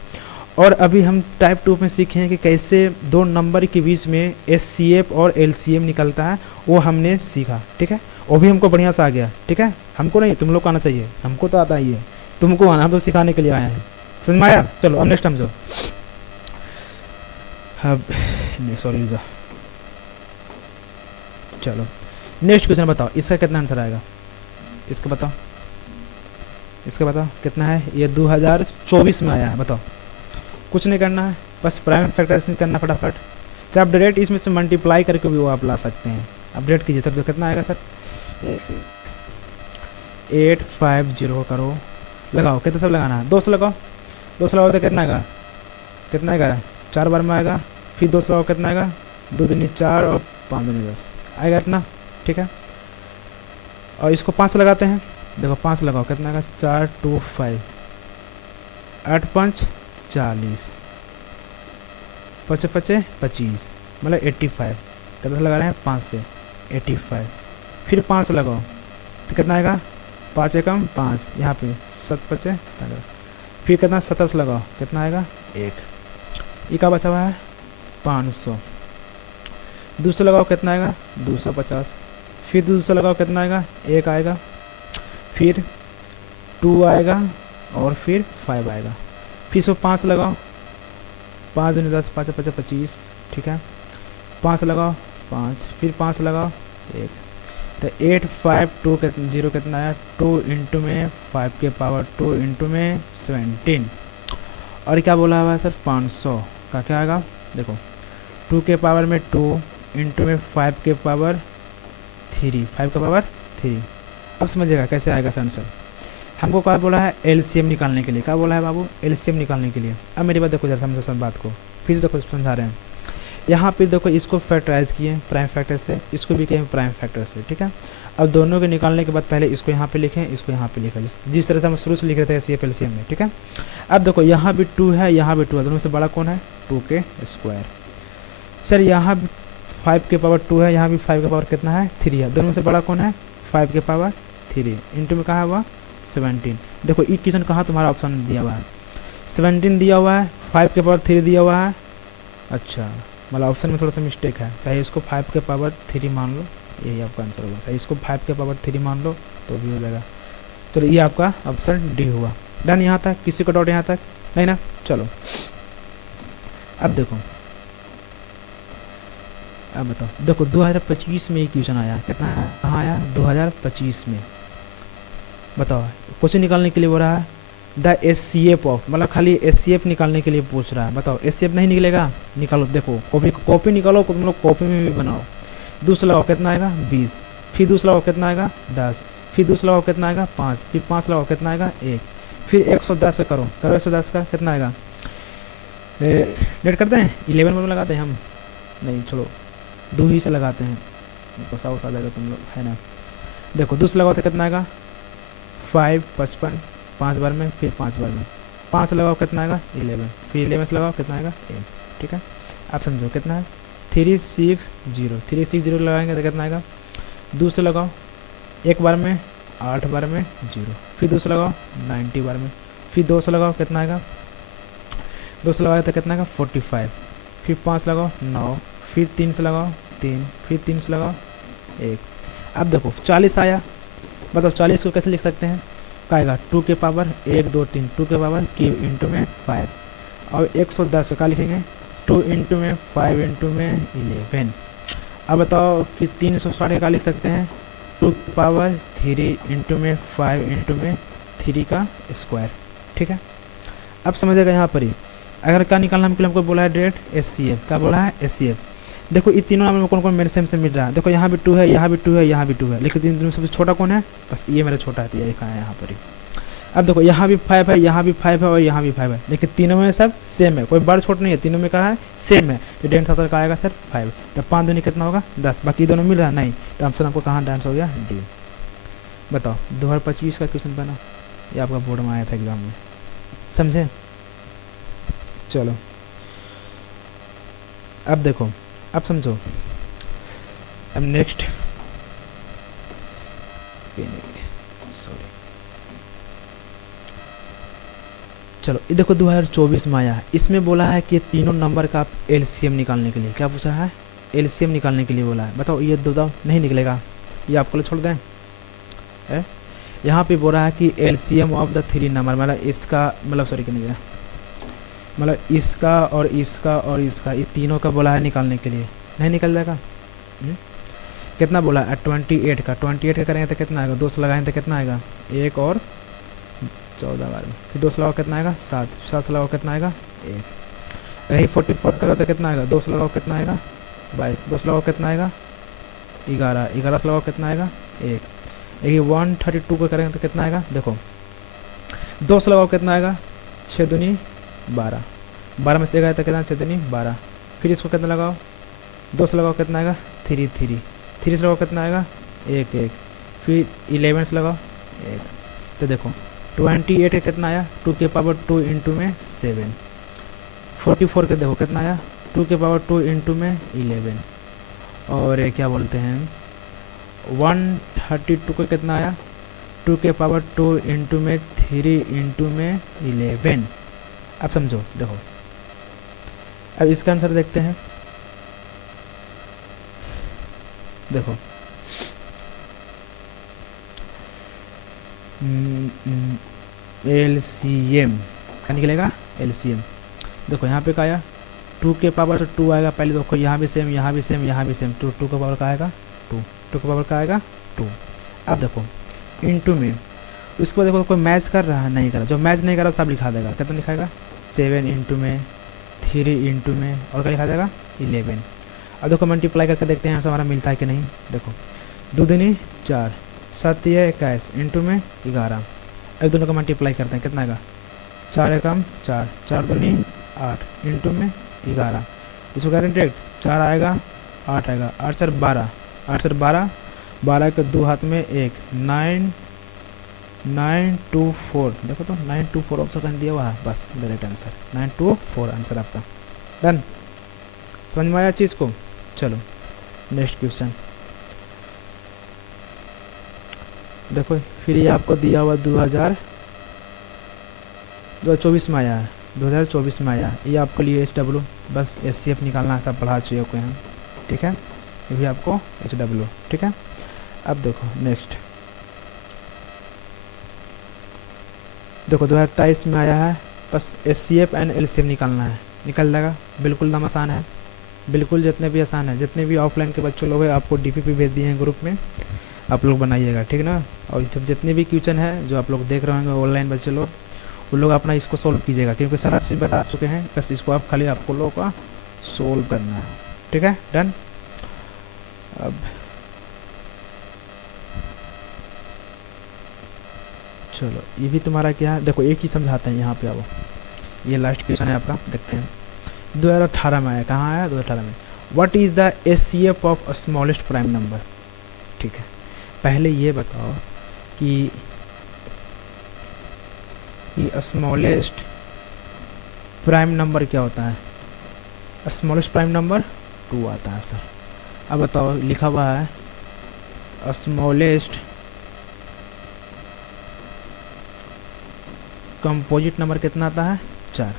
और अभी हम टाइप 2 में सीखे हैं कि कैसे 2 नंबर के बीच में HCF और LCM निकलता है, वो हमने सीखा, ठीक है। वो भी हमको बढ़िया से आ गया, ठीक है। हमको नहीं, तुम लोग को आना चाहिए, हमको तो आता ही है, तुमको आना, हम तो सिखाने के लिए आए हैं, समझ में आया। चलो अब नेक्स्ट समझो, अब सॉरी चलो नेक्स्ट क्वेश्चन बताओ, इसका कितना आंसर आएगा, इसका बताओ कितना है। ये 2024 में आया है, बताओ। कुछ नहीं करना है, बस प्राइम फैक्टराइजेशन करना फटाफट, चाहे आप डायरेक्ट इसमें से मल्टीप्लाई करके भी वो आप ला सकते हैं। अपडेट कीजिए सर, तो कितना आएगा सर 850 करो, लगाओ कितना सब लगाना है, 2 से लगाओ, 2 से लगाओ तो कितना आएगा 4 बार में आएगा, फिर 2 से लगाओ कितना आएगा 2 दूनी 4 और 5 दूनी 10 आएगा इतना, ठीक है। और इसको 5 से लगाते हैं, देखो 5 लगाओ कितना आएगा 4 2 5, 8 5 40, 5 5 25 मतलब 85, कितना से लगा रहे हैं 5 से 85, फिर 5 से लगाओ तो कितना आएगा 5 एकम 5, यहाँ पे 7 5 15, फिर कितना 70 से लगाओ कितना आएगा 1, ये का बचा हुआ है 500, 200 लगाओ कितना आएगा 250, फिर दूसरा लगाओ कितना आएगा, 1 आएगा, फिर 2 आएगा और फिर 5 आएगा, फिर इसको 5 लगाओ, 5 दूनी 10, 5 5 25, ठीक है, 5 लगाओ 5, फिर 5 लगाओ 1, तो 8 5 2 0 कितना आया, 2 इंटू में 5 के पावर 2 इंटू में 17, और क्या बोला हुआ है सर 500 का क्या आएगा, देखो 2 के पावर में 2 इंटू में 5 के पावर 3, 5 का पावर 3। अब समझिएगा कैसे आएगा सर आंसर। हमको क्या बोला है, एलसीएम निकालने के लिए, क्या बोला है बाबू, एलसीएम निकालने के लिए। अब मेरी बात देखो जरा समझो बात को, फिर देखो समझा रहे हैं। यहाँ पे देखो इसको फैक्टराइज किए प्राइम फैक्टर से, इसको भी किए प्राइम फैक्टर से, ठीक है। अब दोनों के निकालने के बाद पहले इसको यहाँ पे लिखें, इसको यहाँ पे लिखें, जिस तरह से हम शुरू से लिख रहे थे सी एफ एलसीएम में, ठीक है। अब देखो यहाँ भी 2 है, यहाँ भी 2 है, दोनों से बड़ा कौन है, 2 के स्क्वायर। सर यहाँ भी 5 के पावर 2 है, यहाँ भी 5 के पावर कितना है 3 है, दोनों से बड़ा कौन है 5 के पावर 3, इंटू में कहाँ है हुआ 17। देखो ये क्वेश्चन कहाँ तुम्हारा ऑप्शन दिया हुआ है, 17 दिया हुआ है, 5 के पावर 3 दिया हुआ है। अच्छा मतलब ऑप्शन में थोड़ा सा मिस्टेक है, चाहे इसको 5 के पावर 3 मान लो, यही आपका आंसर होगा, चाहे इसको 5 के पावर 3 मान लो तो भी हो जाएगा। चलो ये आपका ऑप्शन डी हुआ। डन यहाँ तक, किसी को डाउट यहाँ तक नहीं ना। चलो अब देखो, अब बताओ, देखो 2025 में ये क्वेश्चन आया, कितना कहाँ आया 2025 में। बताओ क्वेश्चन निकालने के लिए बोल रहा है द एचसीएफ ऑफ, मतलब खाली एचसीएफ निकालने के लिए पूछ रहा है। बताओ एचसीएफ नहीं निकलेगा, निकालो, देखो कॉपी निकालो, तुम लोग कॉपी में भी बनाओ। दूसरा लगाओ कितना आएगा 20, फिर दूसरा लगाओ कितना आएगा 10, फिर दूसरा लगाओ कितना आएगा 5, फिर 5 लगाओ कितना आएगा 1, फिर 110 करो 110 का कितना आएगा, लेट करते हैं 11 में लगाते हैं हम, नहीं छोड़ो 2 ही से लगाते हैं, गुस्सा आ जाएगा तुम लोग, है ना। देखो दूसरा लगाओ तो कितना आएगा 5 55, 5 बार में, फिर 5 बार में, 5 लगाओ कितना आएगा 11, फिर 11 से लगाओ कितना आएगा 1, ठीक है। आप समझो कितना है 360 लगाएंगे तो कितना आएगा, दूसरा लगाओ 1 बार में 8 बार में 0, फिर दूसरा लगाओ 90 बार में, फिर 2 से लगाओ कितना आएगा, 2 से लगाओ तो कितना आएगा 45, फिर 5 लगाओ 9, फिर 3 से लगाओ 3, फिर 3 से लगाओ 1। अब देखो 40 आया, बताओ 40 को कैसे लिख सकते हैं, क्या आएगा 2 के पावर 1 2 3, 2 के पावर क्यूब इंटू में 5, और 110 का लिखेंगे 2 इंटू में 5 इंटू में 11। अब बताओ फिर 360 का लिख सकते हैं 2 के पावर 3 इंटू में 5 इंटू में 3 का स्क्वायर, ठीक है। अब समझेगा यहाँ पर ही, अगर क्या निकालना हमको बोला है डायरेक्ट एचसीएफ, क्या बोला है एचसीएफ। देखो ये तीनों नंबर में कौन कौन मेरे सेम से मिल रहा है, देखो यहाँ भी 2 है, यहाँ भी 2 है, यहाँ भी 2 है, लेकिन तीनों सबसे छोटा कौन है, बस ये मेरा छोटा है, तो ये कहाँ है यहाँ पर ही। अब देखो यहाँ भी 5 है, यहाँ भी 5 है और यहाँ भी 5 है, लेकिन तीनों में सब सेम है, कोई बड़ा छोटा नहीं है, तीनों में कहा है सेम है, तो डांस आंसर का आएगा सर 5। तो 5 दूनी कितना होगा 10, बाकी दोनों मिल रहा है नहीं, तो आंसर आपको कहाँ डांस हो गया डी। बताओ 2025 का क्वेश्चन बना, ये आपका बोर्ड में आया था एग्जाम में, समझे। चलो अब देखो, अब समझो, अब नेक्स्ट सॉरी, चलो ये देखो 2024 में आया है, इसमें बोला है कि तीनों नंबर का एलसीएम निकालने के लिए, क्या पूछा है एलसीएम निकालने के लिए बोला है। बताओ ये दो नहीं निकलेगा, ये आपको लिए छोड़ दें। यहाँ पे बोल रहा है कि एलसीएम ऑफ द 3 नंबर, मतलब इसका मतलब सॉरी क्या नहीं, मतलब इसका और इसका और इसका, ये तीनों का बोला है निकालने के लिए, नहीं निकल जाएगा। कितना बोला है 28 का, 28 का करेंगे तो कितना आएगा, 2 से लगाएंगे तो कितना आएगा 1 और 14 बार में, फिर 2 से लगाओ कितना आएगा 7, 7 से लगाओ कितना आएगा 1, यही 44 करो तो कितना आएगा, 2 से लगाओ कितना आएगा 22, 2 से लगाओ कितना आएगा 11, 11 से लगाओ कितना आएगा 1, यही 132 को करेंगे तो कितना आएगा, देखो 2 से लगाओ कितना आएगा 6 दूनी 12, 12 में से 1 आया तो कितना 6 दूनी 12, फिर इसको कितना लगाओ 2 से लगाओ कितना आएगा 3, 3 से लगाओ कितना आएगा 1, 1, फिर 11 से लगाओ 1, तो देखो 28 का कितना आया 2 के पावर 2 इंटू में 7, 44 के देखो कितना आया 2 के पावर 2 इंटू में 11, और क्या बोलते हैं 132 का कितना आया 2 के पावर 2 इंटू में 3 इंटू में 11। अब समझो देखो, अब इसका आंसर देखते हैं। देखो LCM क्या निकलेगा, LCM। देखो यहाँ पे क्या आया, 2 के पावर 2 आएगा, पहले देखो यहाँ भी सेम, यहाँ भी सेम, यहाँ भी सेम, 2 का पावर का आएगा 2, 2 का पावर का आएगा 2। अब देखो इनटू में, उसके बाद देखो कोई मैच कर रहा है, नहीं कर रहा, जो मैच नहीं कर रहा सब लिखा देगा, कितना लिखाएगा 7 इंटू में, 3 इंटू में, और क्या लिखा देगा 11। अब देखो मल्टीप्लाई करके देखते हैं हमारा मिलता है कि नहीं। देखो 2 दूनी 4, 7 21 इंटू में 11। अब दोनों का मल्टीप्लाई करते हैं, कितना आएगा 4 एकम 4, 4 दूनी 8 इंटू में 11। इसको करें डायरेक्ट, 4 आएगा 8 आएगा, 8 4 12, 8 4 12, 12 के 2 हाथ में 1, 924। देखो तो 924 ऑप्शन दिया हुआ है, बस डायरेक्ट आंसर 924 आंसर आपका डन। समझ में आया चीज़ को। चलो नेक्स्ट क्वेश्चन देखो, फिर ये आपको दिया हुआ 2024 में आया है, 2024 में आया, ये आपके लिए HW, बस SCF निकालना है, सब पढ़ा चुके हैं, ठीक है, ये भी आपको HW, ठीक है। अब देखो नेक्स्ट, देखो 2023 में आया है, बस SCF एंड LCM निकालना है, निकल जाएगा, बिल्कुल दम आसान है, बिल्कुल जितने भी आसान है, जितने भी ऑफलाइन के बच्चे लोग हैं आपको DP भेज दिए हैं ग्रुप में, आप लोग बनाइएगा, ठीक ना। और सब जितने भी क्वेश्चन है जो आप लोग देख रहे होंगे ऑनलाइन बच्चे लोग, उन लोग अपना इसको सोल्व कीजिएगा, क्योंकि सारा चीज़ बता चुके हैं, बस इसको आप खाली आपको लोगों का सोल्व करना है, ठीक है डन। अब चलो ये भी तुम्हारा क्या है, देखो एक ही समझाते हैं यहाँ पे, आओ ये लास्ट क्वेश्चन है आपका, देखते हैं 2018 में आया, कहाँ आया 2018 में। What is the SCF of smallest prime number, ठीक है। पहले ये बताओ कि स्मॉलेस्ट प्राइम नंबर क्या होता है। स्मॉलेस्ट प्राइम नंबर 2 आता है सर। अब बताओ, लिखा हुआ है स्मॉलेस्ट कंपोजिट नंबर कितना आता है 4।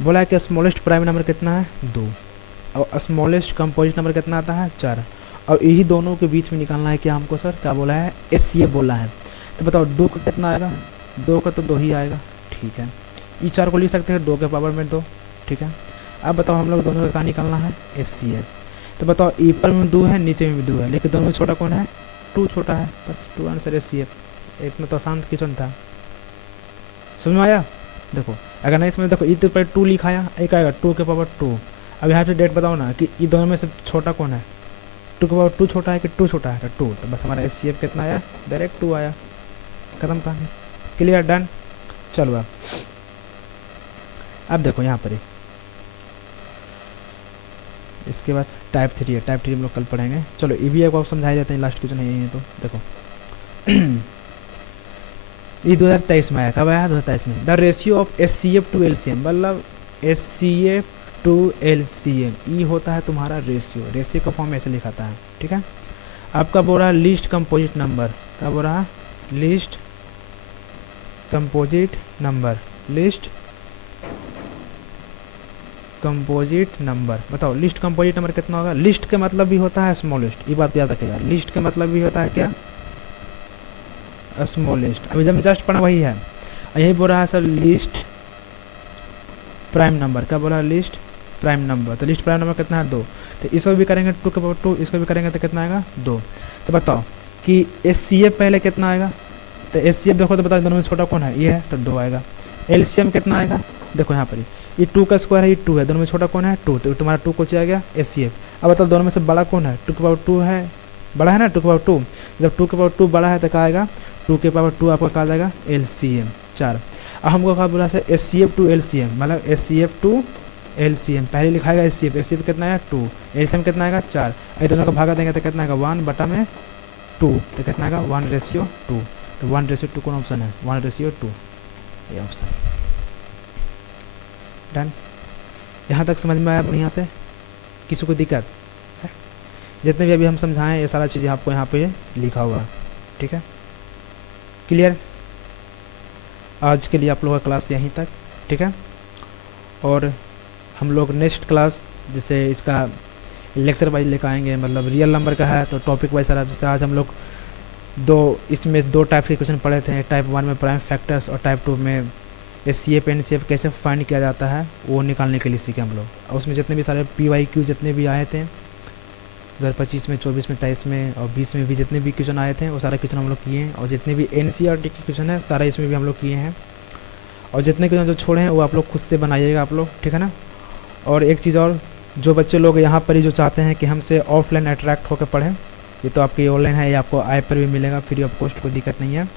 बोला है कि स्मॉलेस्ट प्राइम नंबर कितना है 2, और स्मॉलेस्ट कंपोजिट नंबर कितना आता है 4, और यही दोनों के बीच में निकालना है क्या हमको सर, क्या बोला है SCF बोला है। तो बताओ 2 का कितना आएगा, 2 का तो 2 ही आएगा, ठीक है। ये 4 को लिख सकते हैं 2 के पावर में 2, ठीक है। अब बताओ हम लोग दोनों का क्या निकालना है SCF। तो बताओ ऊपर में 2 है, नीचे में भी 2 है, लेकिन दोनों में छोटा कौन है 2 छोटा है, बस 2 आंसर SCF। इतना तो आसान क्वेश्चन था, समझ में आया। देखो अगर नहीं इसमें, देखो इधर पर 2 लिखाया, एक आएगा 2 के पावर 2। अब यहाँ से डेट बताओ ना कि ये दोनों में से छोटा कौन है, 2 के पावर 2 छोटा है कि 2 छोटा है, 2। तो बस हमारा SCF कितना आया, डायरेक्ट 2 आया, खत्म कहानी, क्लियर डन। चलो अब देखो यहाँ पर इसके बाद टाइप 3 है, टाइप 3 हम लोग कल पढ़ेंगे। चलो ये भी एक बार समझाई देते हैं, लास्ट क्वेश्चन है यही है। तो देखो ये 2023 में आया, कब आया 2023 में। The ratio of SCF to LCM, मतलब SCF टू LCM, ये होता है तुम्हारा रेशियो, रेशियो का फॉर्म ऐसे लिखाता है, ठीक है। आपका बोल रहा है लिस्ट कंपोजिट नंबर, क्या बोल रहा है list composite number, list composite number. बताओ लिस्ट कंपोजिट नंबर कितना होगा। लिस्ट का मतलब भी होता है स्मॉलेस्ट, ये बात याद रखिएगा, लिस्ट का मतलब भी होता है क्या स्मॉलेस्ट। अभी जब जस्ट पढ़ा वही है, यही बोल रहा है सर लिस्ट प्राइम नंबर, क्या बोला लिस्ट प्राइम नंबर। तो लिस्ट प्राइम नंबर कितना है 2, तो इसको भी करेंगे 2 के पावर 2, इसको भी करेंगे तो कितना आएगा 2। तो बताओ कि SCF पहले कितना आएगा, तो SCF देखो तो बताओ दोनों में छोटा कौन है, ये है तो 2 आएगा। LCM कितना आएगा, देखो यहाँ पर ये 2 का स्क्वायर है, ये 2 है, दोनों में छोटा कौन है 2, तो तुम्हारा 2 को आ गया SCF। अब बताओ दोनों में से बड़ा कौन है, 2 के पावर 2 है, बड़ा है ना 2 के पावर 2। जब 2 के पावर 2 बड़ा है तो क्या आएगा 2 के पावर 2 आपका कहा जाएगा LCM 4। अब हमको कहा बोला है SCF टू LCM, मतलब SCF टू LCM पहले लिखाएगा SCF कितना आएगा 2, LCM कितना आएगा 4। ये दोनों का भागा देंगे तो कितना आएगा 1/2, तो कितना आएगा 1:2। तो 1:2 कौन ऑप्शन है 1:2, ये ऑप्शन डन। यहाँ तक समझ में आया बढ़िया से, किसी को दिक्कत है? जितने भी अभी हम समझाएं ये सारा चीज़ें आपको यहाँ पे लिखा हुआ है, ठीक है क्लियर। आज के लिए आप लोगों का क्लास यहीं तक, ठीक है। और हम लोग नेक्स्ट क्लास जैसे इसका लेक्चर वाइज लेकर आएंगे, मतलब रियल नंबर का है तो टॉपिक वाइज सारा, जैसे आज हम लोग इसमें दो टाइप के क्वेश्चन पढ़े थे। टाइप 1 में प्राइम फैक्टर्स और टाइप 2 में एचसीएफ एनसीएफ कैसे फाइंड किया जाता है वो निकालने के लिए सीखे हम लोग। और उसमें जितने भी सारे पीवाईक्यू जितने भी आए थे 2025 में, 24 में, 23 में और 20 में भी जितने भी क्वेश्चन आए थे वो सारे क्वेश्चन हम लोग किए हैं। और जितने भी एनसीईआरटी के क्वेश्चन है सारे इसमें भी हम लोग किए हैं। और जितने क्वेश्चन जो छोड़े हैं वो आप लोग खुद से बनाइएगा आप लोग, ठीक है ना। और एक चीज़ और, जो बच्चे लोग यहाँ पर ही जो चाहते हैं कि हमसे ऑफलाइन अट्रैक्ट होकर पढ़ें, ये तो आपकी ऑनलाइन है, ये आपको ऐप पर भी मिलेगा फ्री ऑफ कॉस्ट, कोई दिक्कत नहीं है।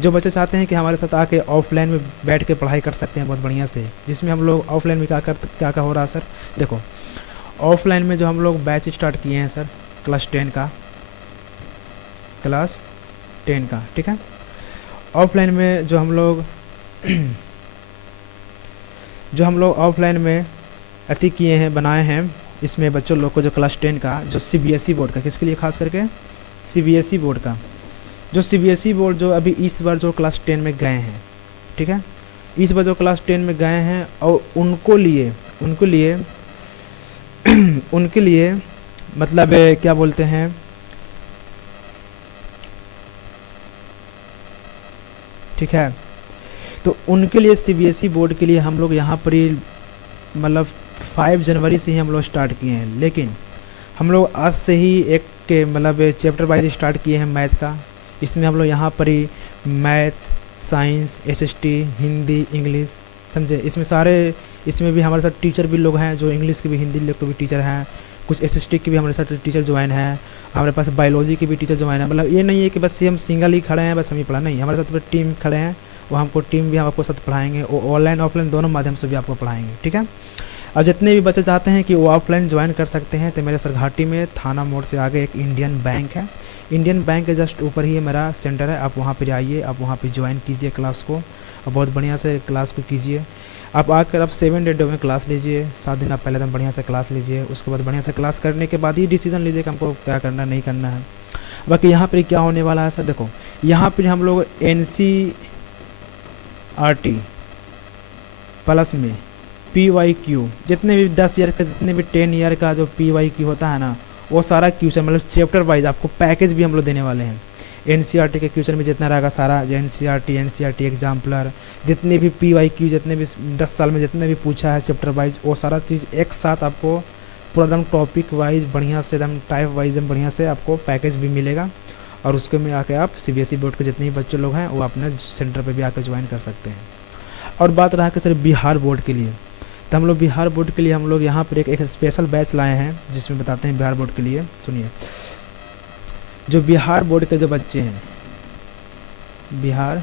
जो बच्चे चाहते हैं कि हमारे साथ आके ऑफलाइन में बैठ के पढ़ाई कर सकते हैं बहुत बढ़िया से, जिसमें हम लोग ऑफलाइन में क्या हो रहा है सर, देखो ऑफलाइन में जो हम लोग बैच स्टार्ट किए हैं सर क्लास 10 का, ठीक है। ऑफलाइन में जो हम लोग ऑफलाइन में अति किए हैं, बनाए हैं, इसमें बच्चों लोग को जो क्लास 10 का जो सीबीएसई बोर्ड का, किसके लिए खास करके सीबीएसई बोर्ड का, जो सीबीएसई बोर्ड जो अभी इस बार जो क्लास 10 में गए हैं, ठीक है, इस बार जो क्लास 10 में गए हैं और उनके लिए मतलब क्या बोलते हैं, ठीक है, तो उनके लिए सीबीएसई बोर्ड के लिए हम लोग यहाँ पर ही मतलब 5 जनवरी से ही हम लोग स्टार्ट किए हैं। लेकिन हम लोग आज से ही एक के मतलब चैप्टर वाइज स्टार्ट किए हैं मैथ का। इसमें हम लोग यहाँ पर ही math, science, SST, Hindi, English, समझे, इसमें भी हमारे साथ टीचर भी लोग हैं जो इंग्लिश के भी, हिंदी के भी टीचर हैं, कुछ एसएसटी के भी हमारे साथ टीचर ज्वाइन है, हमारे पास बायोलॉजी के भी टीचर ज्वाइन है। मतलब ये नहीं है कि बस हम सिंगल ही खड़े हैं बस हम ही पढ़ा, नहीं, हमारे साथ टीम खड़े हैं, वो हमको टीम भी हम आपको साथ पढ़ाएंगे, वो ऑनलाइन ऑफलाइन दोनों माध्यम से भी आपको पढ़ाएंगे, ठीक है। और जितने भी बच्चे चाहते हैं कि वो ऑफलाइन ज्वाइन कर सकते हैं तो मेरे सरघाटी में थाना मोड़ से आगे एक इंडियन बैंक है, इंडियन बैंक के जस्ट ऊपर ही मेरा सेंटर है, आप वहाँ पर आइए, आप वहाँ पर ज्वाइन कीजिए क्लास को और बहुत बढ़िया से क्लास को कीजिए। आप आकर आप 7 डे में क्लास लीजिए, 7 दिन आप पहले दिन बढ़िया से क्लास लीजिए, उसके बाद बढ़िया से क्लास करने के बाद ही डिसीजन लीजिए कि हमको क्या करना नहीं करना है। बाकी यहाँ पर क्या होने वाला है सर, देखो यहाँ पर हम लोग एनसीईआरटी प्लस में पीवाईक्यू जितने भी 10 ईयर का, जितने भी 10 ईयर का जो पीवाईक्यू होता है ना, वो सारा क्वेश्चन मतलब चैप्टर वाइज आपको पैकेज भी हम लोग देने वाले हैं। एनसीईआरटी के क्वेश्चन में जितना रहेगा सारा, जो एनसीईआरटी एग्जाम्पलर, जितने भी पीवाईक्यू, जितने भी 10 साल में जितने भी पूछा है चैप्टर वाइज, वो सारा चीज़ एक साथ आपको पूरा एकदम टॉपिक वाइज बढ़िया से एकदम टाइप वाइज एकदम बढ़िया से आपको पैकेज भी मिलेगा। और उसके में आके आप सीबीएसई बोर्ड के जितने भी बच्चे लोग हैं वो अपने सेंटर पे भी आकर ज्वाइन कर सकते हैं। और बात रहा कि सर बिहार बोर्ड के लिए, तो हम लोग बिहार बोर्ड के लिए हम लोग यहाँ पर एक स्पेशल बैच लाए हैं जिसमें बताते हैं बिहार बोर्ड के लिए। सुनिए, जो बिहार बोर्ड के जो बच्चे हैं, बिहार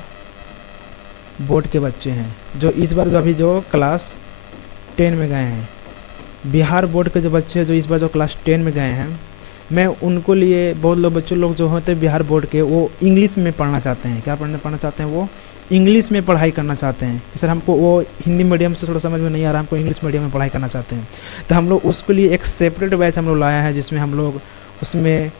बोर्ड के बच्चे हैं जो इस बार जो अभी जो क्लास 10 में गए हैं, बिहार बोर्ड के जो बच्चे जो इस बार जो क्लास 10 में गए हैं, मैं उनको लिए बहुत लोग बच्चों लोग जो होते हैं बिहार बोर्ड के, वो इंग्लिश में पढ़ना चाहते हैं। क्या पढ़ना चाहते हैं? वो इंग्लिश में पढ़ाई करना चाहते हैं कि सर हमको वो हिंदी मीडियम से थोड़ा समझ में नहीं आ रहा, हमको इंग्लिश मीडियम में पढ़ाई करना चाहते हैं। तो हम लोग उसके लिए एक सेपरेट बैच हम लोग लाया है जिसमें हम लोग उसमें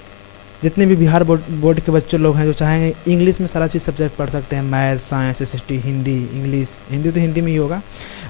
जितने भी बिहार बोर्ड के बच्चे लोग हैं जो चाहेंगे इंग्लिश में सारा चीज़ सब्जेक्ट पढ़ सकते हैं, math, science, SST, Hindi, English, Hindi तो हिंदी में ही होगा,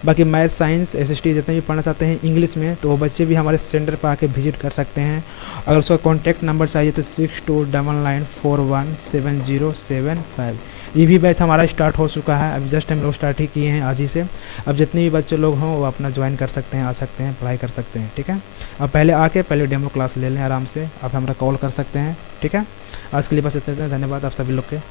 बाकी मैथ, साइंस, एसएसटी जितने भी पढ़ना चाहते हैं इंग्लिश में, तो वो बच्चे भी हमारे सेंटर पर आके विजिट कर सकते हैं। अगर उसका कॉन्टैक्ट नंबर चाहिए तो 6299417075। ये भी बैच हमारा स्टार्ट हो चुका है, अभी जस्ट हम लोग स्टार्ट ही किए हैं आज ही से। अब जितने भी बच्चे लोग हों वो अपना ज्वाइन कर सकते हैं, आ सकते हैं, पढ़ाई कर सकते हैं, ठीक है। अब पहले डेमो क्लास ले लें आराम से, आप हमारा कॉल कर सकते हैं, ठीक है। आज के लिए बस इतना, धन्यवाद आप सभी लोग के।